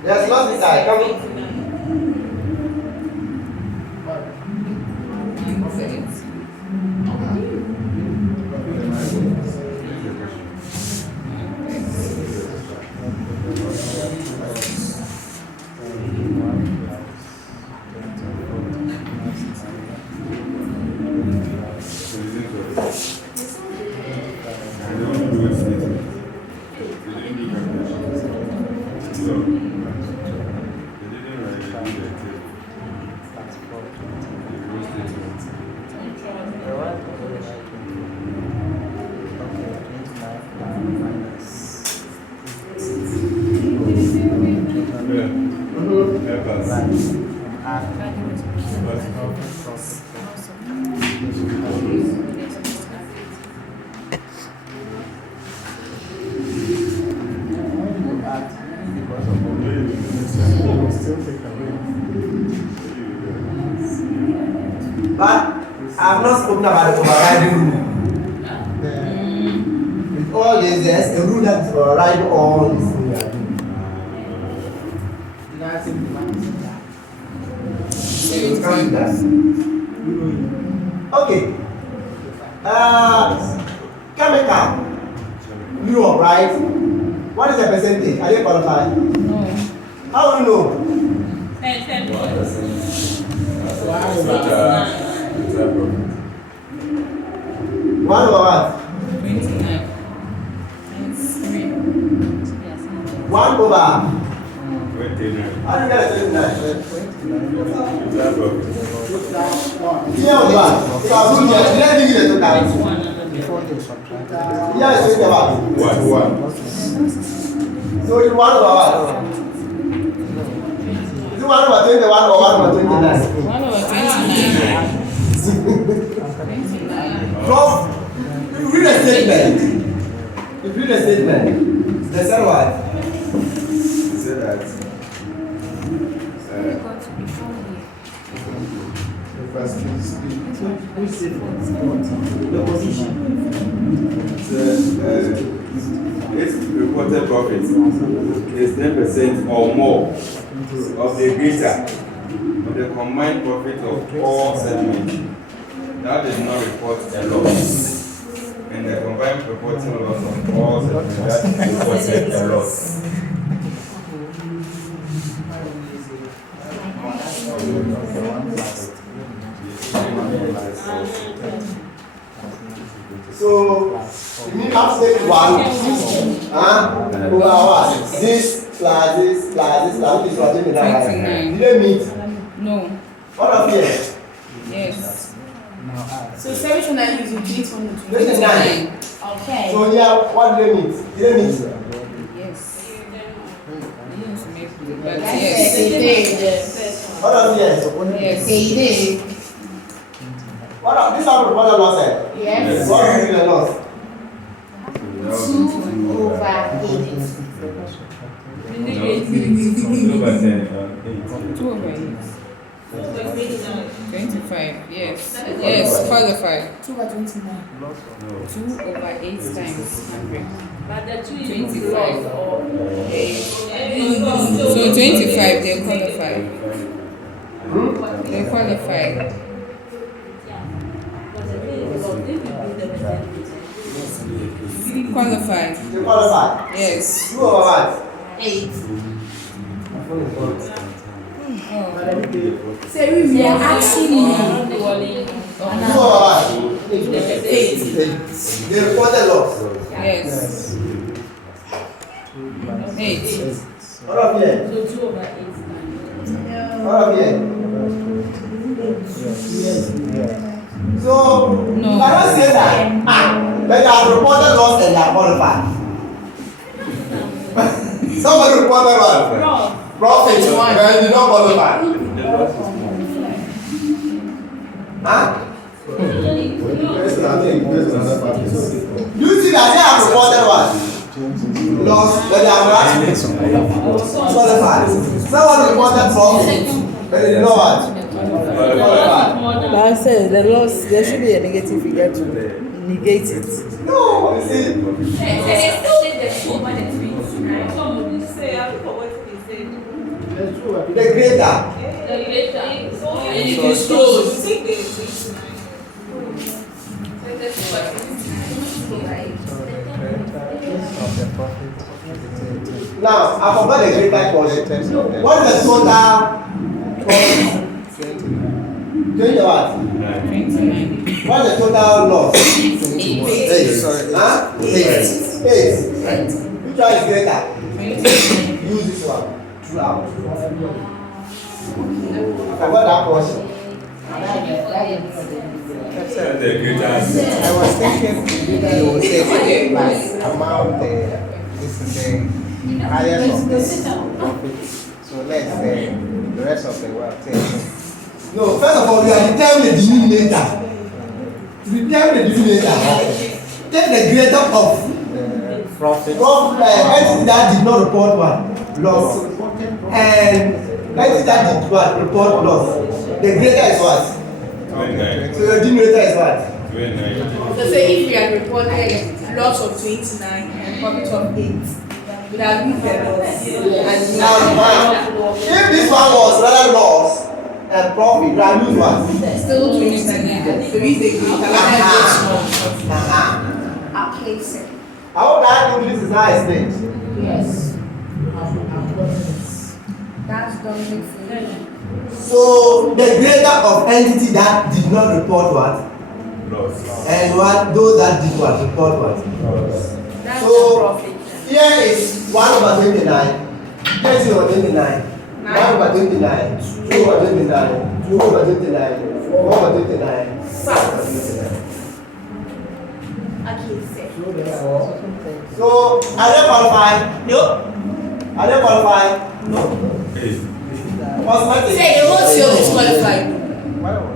There's loss inside. Come. 30. So, But I've not spoken about the overriding rule. With all this, there's a rule that overrides all this thing we are doing. So you can't do that. Okay. Chemical. Europe, right? What is the percentage? Are you qualified? No. How do you know? 10%. One over what? 29. It's 3. One over. 29. How do you get a 29? Reserve profit. Here on what? If I put here, let's give you the total. Here is 20 what? One. So it's 1 over what? Is it 1 over 21 or 1 over 29? 1 over 29. From, you read a statement. You read a statement. They said what? Say that. The position. Its reported profit is 10% or more of the greater of the combined profit of all segments. That does not report a loss. And the combined reporting loss of all segments that reported a loss. So, you mean have to take 1 over what? This plus this plus this plus this plus this. 29. Did they meet? No. What of here? Yes. So 729 is increased from the 29. Okay. So here, what did they meet? Did they meet? Yes. Yes, maybe. But Yes. yes. What of here? Yes. What of this one? What of loss? Yes. What is the loss? 2 over 8. Over 10, 2 over 8. 25. Yes. Yes. Qualified. 2 over 29. 2 over 8 times 100. But the 2 is 25. lost or So 25, they qualify. They qualify. Qualified. You qualify. Yes. 2 over what? 8. Oh. So we are asking you. 2 over what? 8. They reported loss. Yes. 8. What of here? So 2 over 8. What of here? So, No. I don't say that. But they have reported loss and they are qualified. Somebody reported what? Profit. And they did not qualify. Huh? You see that they have reported what? Loss, but they have what? Qualified. Someone reported profit, but they did not what? Qualified. But I said the loss, there should be a negative figure to negate it. No, you see. The greater. Now, I forgot the greater portion. What is the total profit? 20 what? 29. What is the total loss? 8. Huh? 8. Which one is greater? 29. Use this one. Throughout. I forgot that portion. That's the greater. I was thinking you would say like amount this is the highest of this profit. So let's say the rest of the world take No, first of all, we are determining the denominator. To determine the denominator, take the greater of Profit. entity that did not report what? Loss. And entity that did what? Report loss. The greater is what? 29. So your denominator is what? 29. So say if we had reported loss of 29 and profit of 8, would have been the loss. If this one was rather loss and profit, you have used what? Still 29. So we say we can okay, sir. I hope that English is not explained. Yes. That's Dominic for you. So the greater of entity that did not report what? Loss. And what those that did what? Report what? That's So, the profit. here is 1/29, 30/29, 1/29, 2/29, 2/29, 4/29, 5/29. Okay, sir. So therefore, So, are they qualified? No. Are they qualified? Hey. Cosmetic? Say the wholesale is qualified.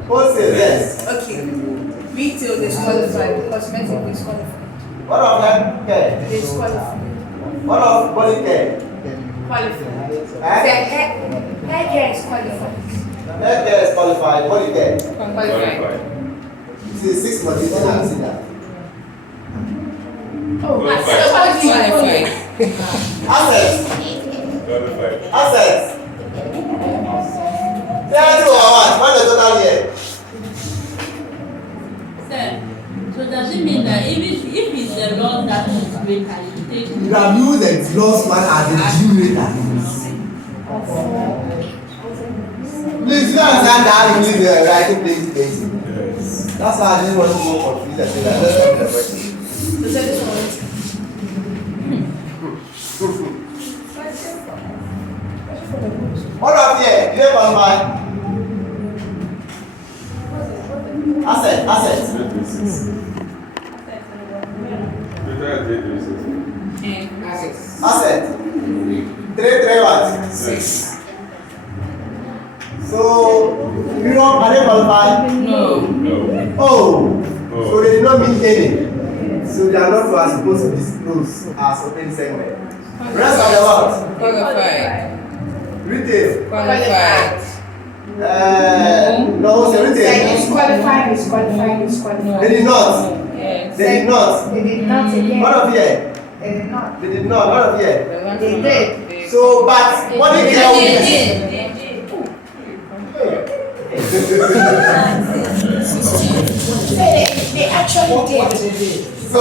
Wholesale, yes. Okay. Retail is qualified. Cosmetic is qualified. What of hair care? It's qualified. What of body care? Qualified. Say Eh? hair care is qualified. Hair care is qualified, body care. Qualified. See, 6 months, you don't see that. Oh, Qualified. so qualified. Assets. Qualified. Assets. 30 or what? What is the total here? Sir, so does it mean that if it's the law that is greater, you take You have used the lost one as the denominator. Please, you understand that you need the writing place. Yes. That's why I just want to go confused and say that. Let's stop the question. So say this one. What up here? Did they qualify? Assets. Asset. 3 what? 6. So, you know, are they qualified? No. Oh. Oh. So they did not mean any. So they are not supposed to disclose as open segment. Rest of the what? Qualified. Retail. Qualified. No, say Say retail. is qualified, is qualified, is qualified. They did not. Yes. They did not. They did not again. What of here? They did not. They did not. What of here? The one They from did. the- So, but what did they They actually did. So,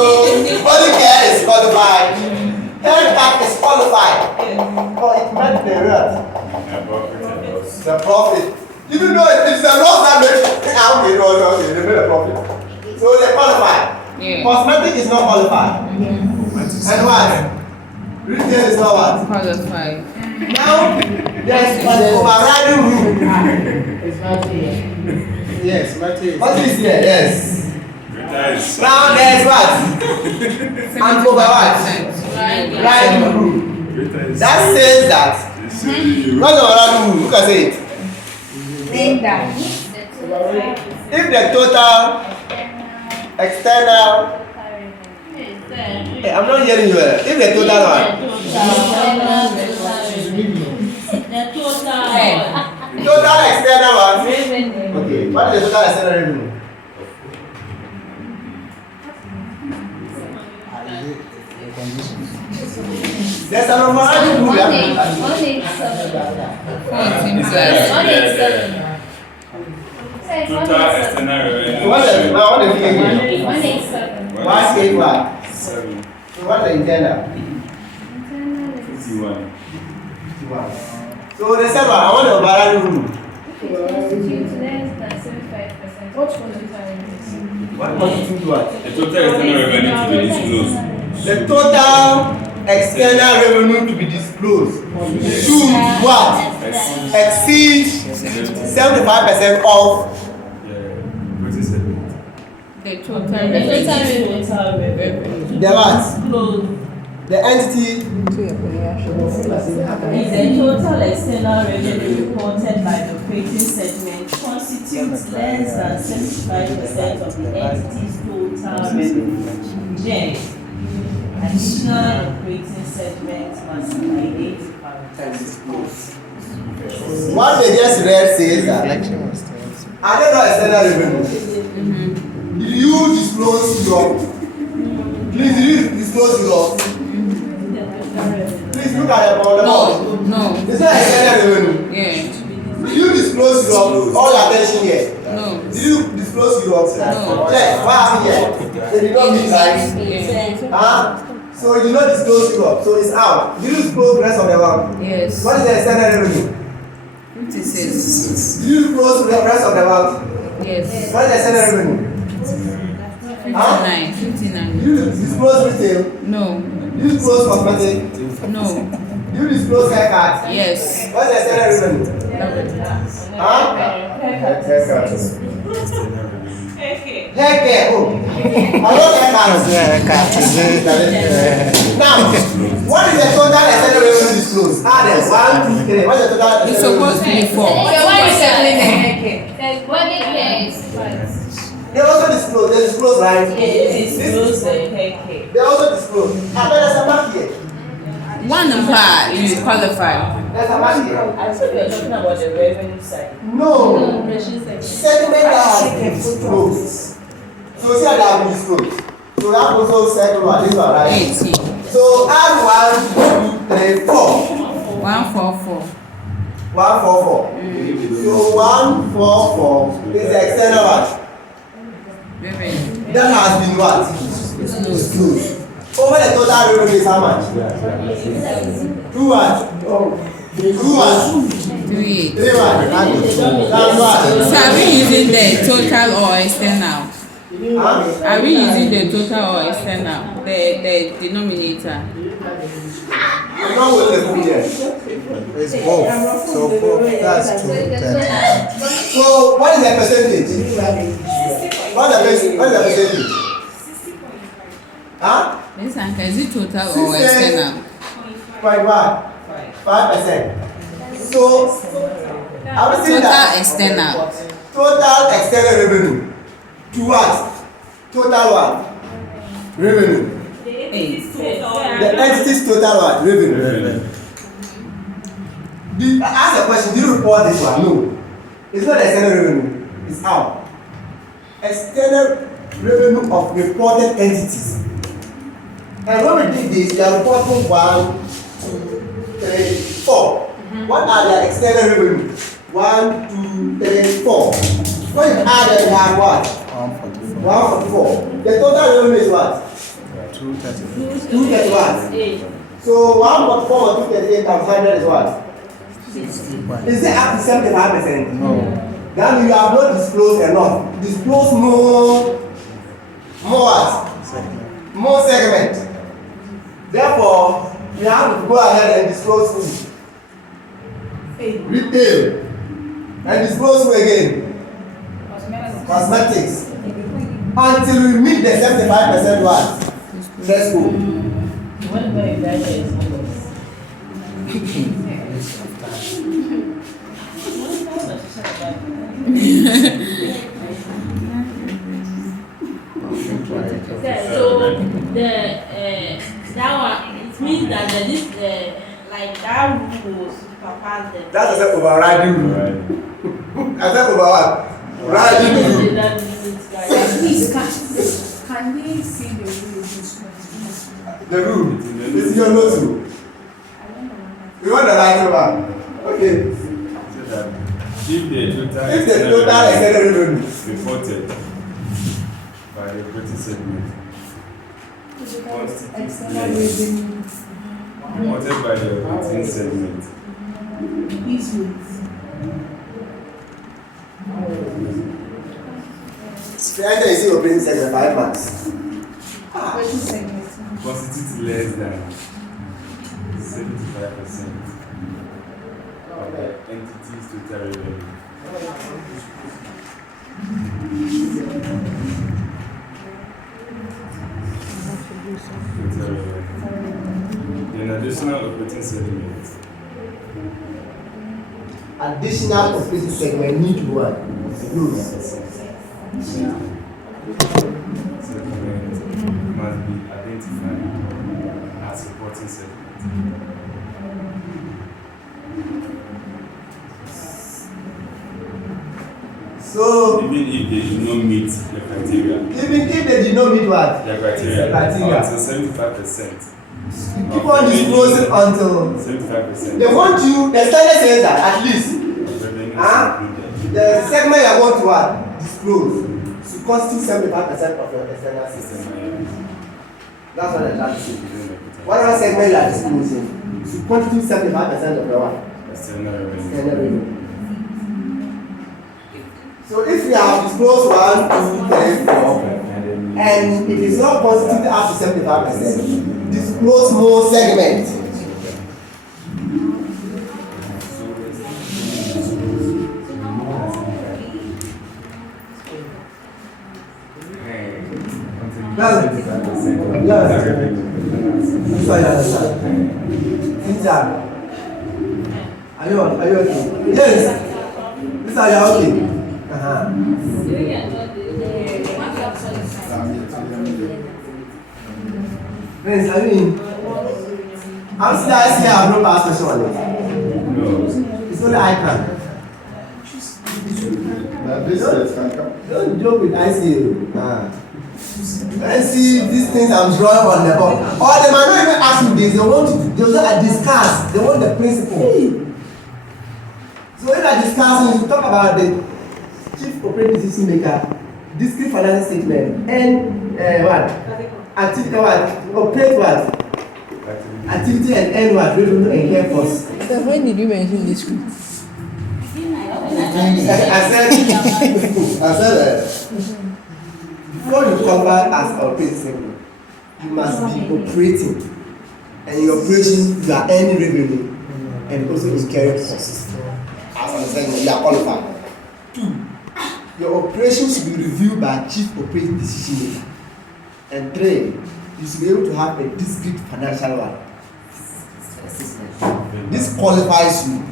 body care is qualified. Hair pack is qualified. Oh, it meant the rest. The profit. Even though it is the loss that makes okay, they made a profit. So they qualify. Yeah. Cosmetic is not qualified. And what? Retail is not what? Qualified. Now, there is an overriding rule. it's not here. Yes, Matthew. What is here? Yes. Nice. Now there is what? And over what? Riding rule. That says that. Not the overriding rule. Look at it. Name that. If the total external, hey, I'm not hearing you well. If the total one, the total. total external one, okay, what is the total external revenue? There's an overriding rule. Total external revenue. What is now? What is the again? 187. 181. 7. So what is the internal? 51. 51. So the second one, I want the overriding rule. What constitutes What constitutes what? The total external revenue to be disclosed. The total external revenue to be disclosed should what? Exceed 75% of What is it? The total The revenue. total revenue. the what? Disclosed The entity is the total external revenue reported by the operating segment constitutes less than 75% of the entity's total revenue. Then, additional operating segments must be identified. What they just read says that Reflection was still. I don't know external revenue. Did you disclose your? Please, did you disclose your? Please look at the board. No. It's not external revenue. Yeah. Did you disclose your all attention here? No. Did you disclose your? No. Check. What happened here? They did not meet right? Yeah. So you did not disclose Europe, so it's out. Did you disclose the rest of the world? Yes. What is the external revenue? 56. Did you disclose the rest of the world? Yes. What is the external revenue? 59. 59. Did you disclose retail? No. Did you disclose cosmetic? No. Did you disclose haircut? Yes. What is the external revenue? Haircut. Haircare. Oh. I love haircut. Now, what is the total external revenue disclosed? Add 1, 2, 3. What is the total? It's supposed to be 4. Why is settling the haircare? They also disclose. They disclose, right? Disclose the haircare. They also disclose. And there's a mark here. One part you qualify. There's a mark here. I thought you were talking about the revenue side. No. Segment that has been disclosed. So see how they have been disclosed. So that also second one. This one, right? 80. So add 1, 2, 3, 4. 144. 144. So 144 is the external one. Revenue. That has been what? Disclosed. Over the total revenue is how much? 2 what? 2 what? 3. 3 what? That's what? So are we using the total or external? Huh? Are we using the total or external? The denominator. I'm not with the food yet. It's both. So both. That's 230. So what is the percentage? What is the percentage? Huh? This anchor, is it total or external? 5%. So I would say Total that external. total external revenue to what? Total what? Revenue. 8. The entity's total what? Revenue. Ask a question, do you report this one? No. It's not external revenue. It's out. External revenue of reported entities. And when we did this, we are reporting 1, 2, 3, 4. What are their external revenue? 1, 2, 3, 4. When you add them, you have what? 144. The total revenue is what? 230. 231. So 144 or 238 times 100 is what? 61. Is it up to 75%? No. Then you have not disclosed enough. Disclose more what? Segment. More segment. Therefore, we have to go ahead and disclose food. Retail. And disclose food again. Cosmetics. Until we meet the 75% what? Threshold. Whatever you guys is numbers. So the that one it means that like that rule will supervise them. That's a overriding rule. I said over what? Riding rule. Please, can we see the rule this one? The rule. This is your notes rule. You want the right one? Okay. So that if the total If the total external revenue reported by the operating segment External revenue reported by the operating segment is with the answer is your operating segment 5 marks. operating segment. constitutes less than 75% of the entity's total revenue. Total revenue. Then additional operating segment. additional operating segment need one. Close. Segment must be identified as supporting segment. So Even if they do not meet the criteria. even if they did not meet what? The criteria. Criteria. Until 75%. Keep on disclosing until 75%. they want you, the standard says that at least Revenue is Huh? included. the segment you want to what? Disclose to constitute 75% of your external system. That's what they're trying to say. Whatever segment you are disclosing to constitute 75% of your what? External revenue. External revenue. So if you have disclosed 1, 2, 3, 4, and it is not constituted up to 75%, disclose more segments. Well, this one you understand. Cynthia, are you okay? Yes. This one you are okay. Friends, I mean, I'm still I have no past question on it. No. It's only I can. Don't joke with ICU. I see these things I'm drawing on the board. Or they might not even ask me this. They want to discuss. They want the principle. So if I discuss, we talk about the chief operating decision maker, discrete financial statement, and what? Activity what? Operate what? Activity and end what? Revenue and care costs. So when did you mention discrete? I said before you qualify as operating segment, you must be operating, and in your operation you are earning revenue and also incurring costs. As I'm saying, you are qualified. 2, your operation should be reviewed by chief operating decision maker. And 3, you should be able to have a discrete financial one. This qualifies you.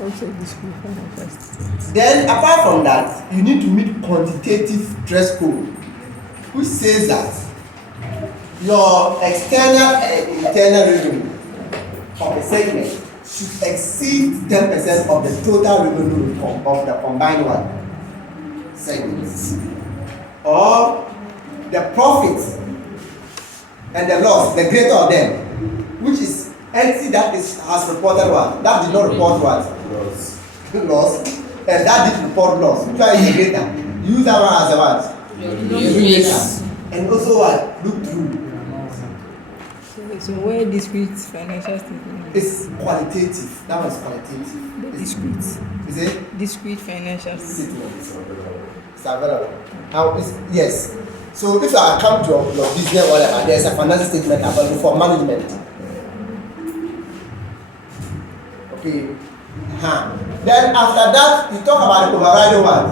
Also discrete financial. Then apart from that, you need to meet quantitative dress code, which says that your external and internal revenue of a segment should exceed 10% of the total revenue of the combined one segments, or the profit and the loss, the greater of them, which is entity that has reported what, that did not report what, loss, and that did report loss. Which one is the greater? Use that one as a what? And also what? Look through. So where discrete financial statement? It's qualitative. That one is qualitative. Discrete. Is it? Discrete financial statement. It's available. Now, yes. So if you are come to your business, whatever, there is a financial statement available for management. Okay. Then after that, you talk about the overriding one.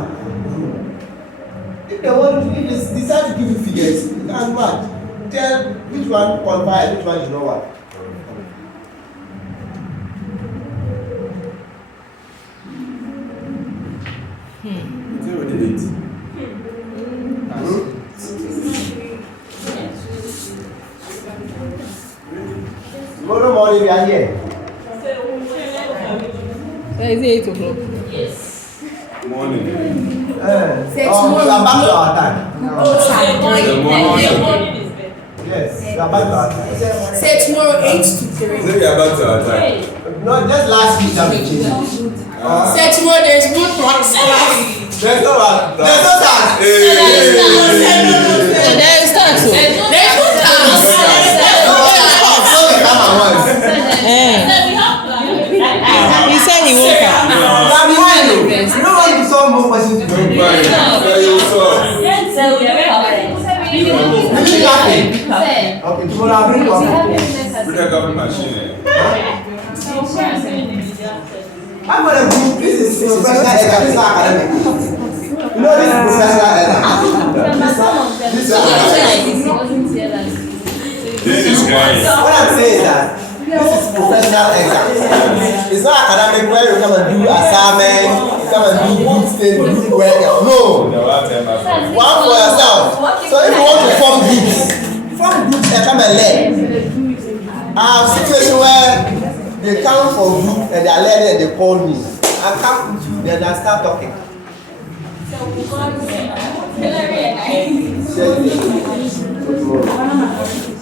If they want, if they decide to give you figures, you can what? Tell which one qualifies, which one is not what. It's already late. Tomorrow morning we are here. So is it 8 o'clock? Morning. We are back to our time. The morning. Yes, we are back to our time. Say tomorrow 8 to 3. So we are back to our time. No, just last week that we changed. Say tomorrow there is no class. There's no one. There's no time. There is start so. There is no class. He said he won't come. You don't want to solve more questions to do. Okay, tomorrow I'll bring coffee. Bring a coffee machine. I'm gonna do this is professional error, this is not academic. You know this is professional error. This is This is guys. what I'm saying is that This is professional exam. It's not academic where you come and do assignment, you come and do group statement, work. No. One for yourself. So if you want to form groups and come and learn. I have a situation where they come for group and they are learning and they call me. I come, then I start talking.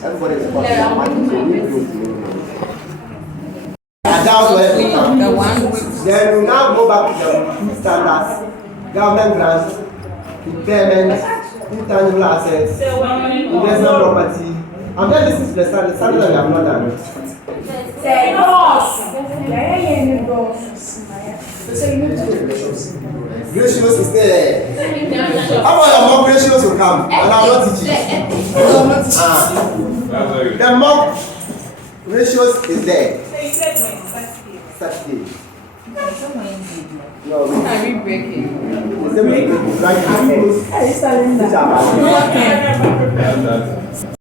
Everybody is about I doubt where it come. Then we now go back to the two standards, government grants, impairment, intangible assets, investment property. I'm just listening to the standard that we have not done. Ratios is there. How about your mock ratios will come? And I will not teach it. The mock ratios is there. Saturday. No, we break it. It's a break. Right.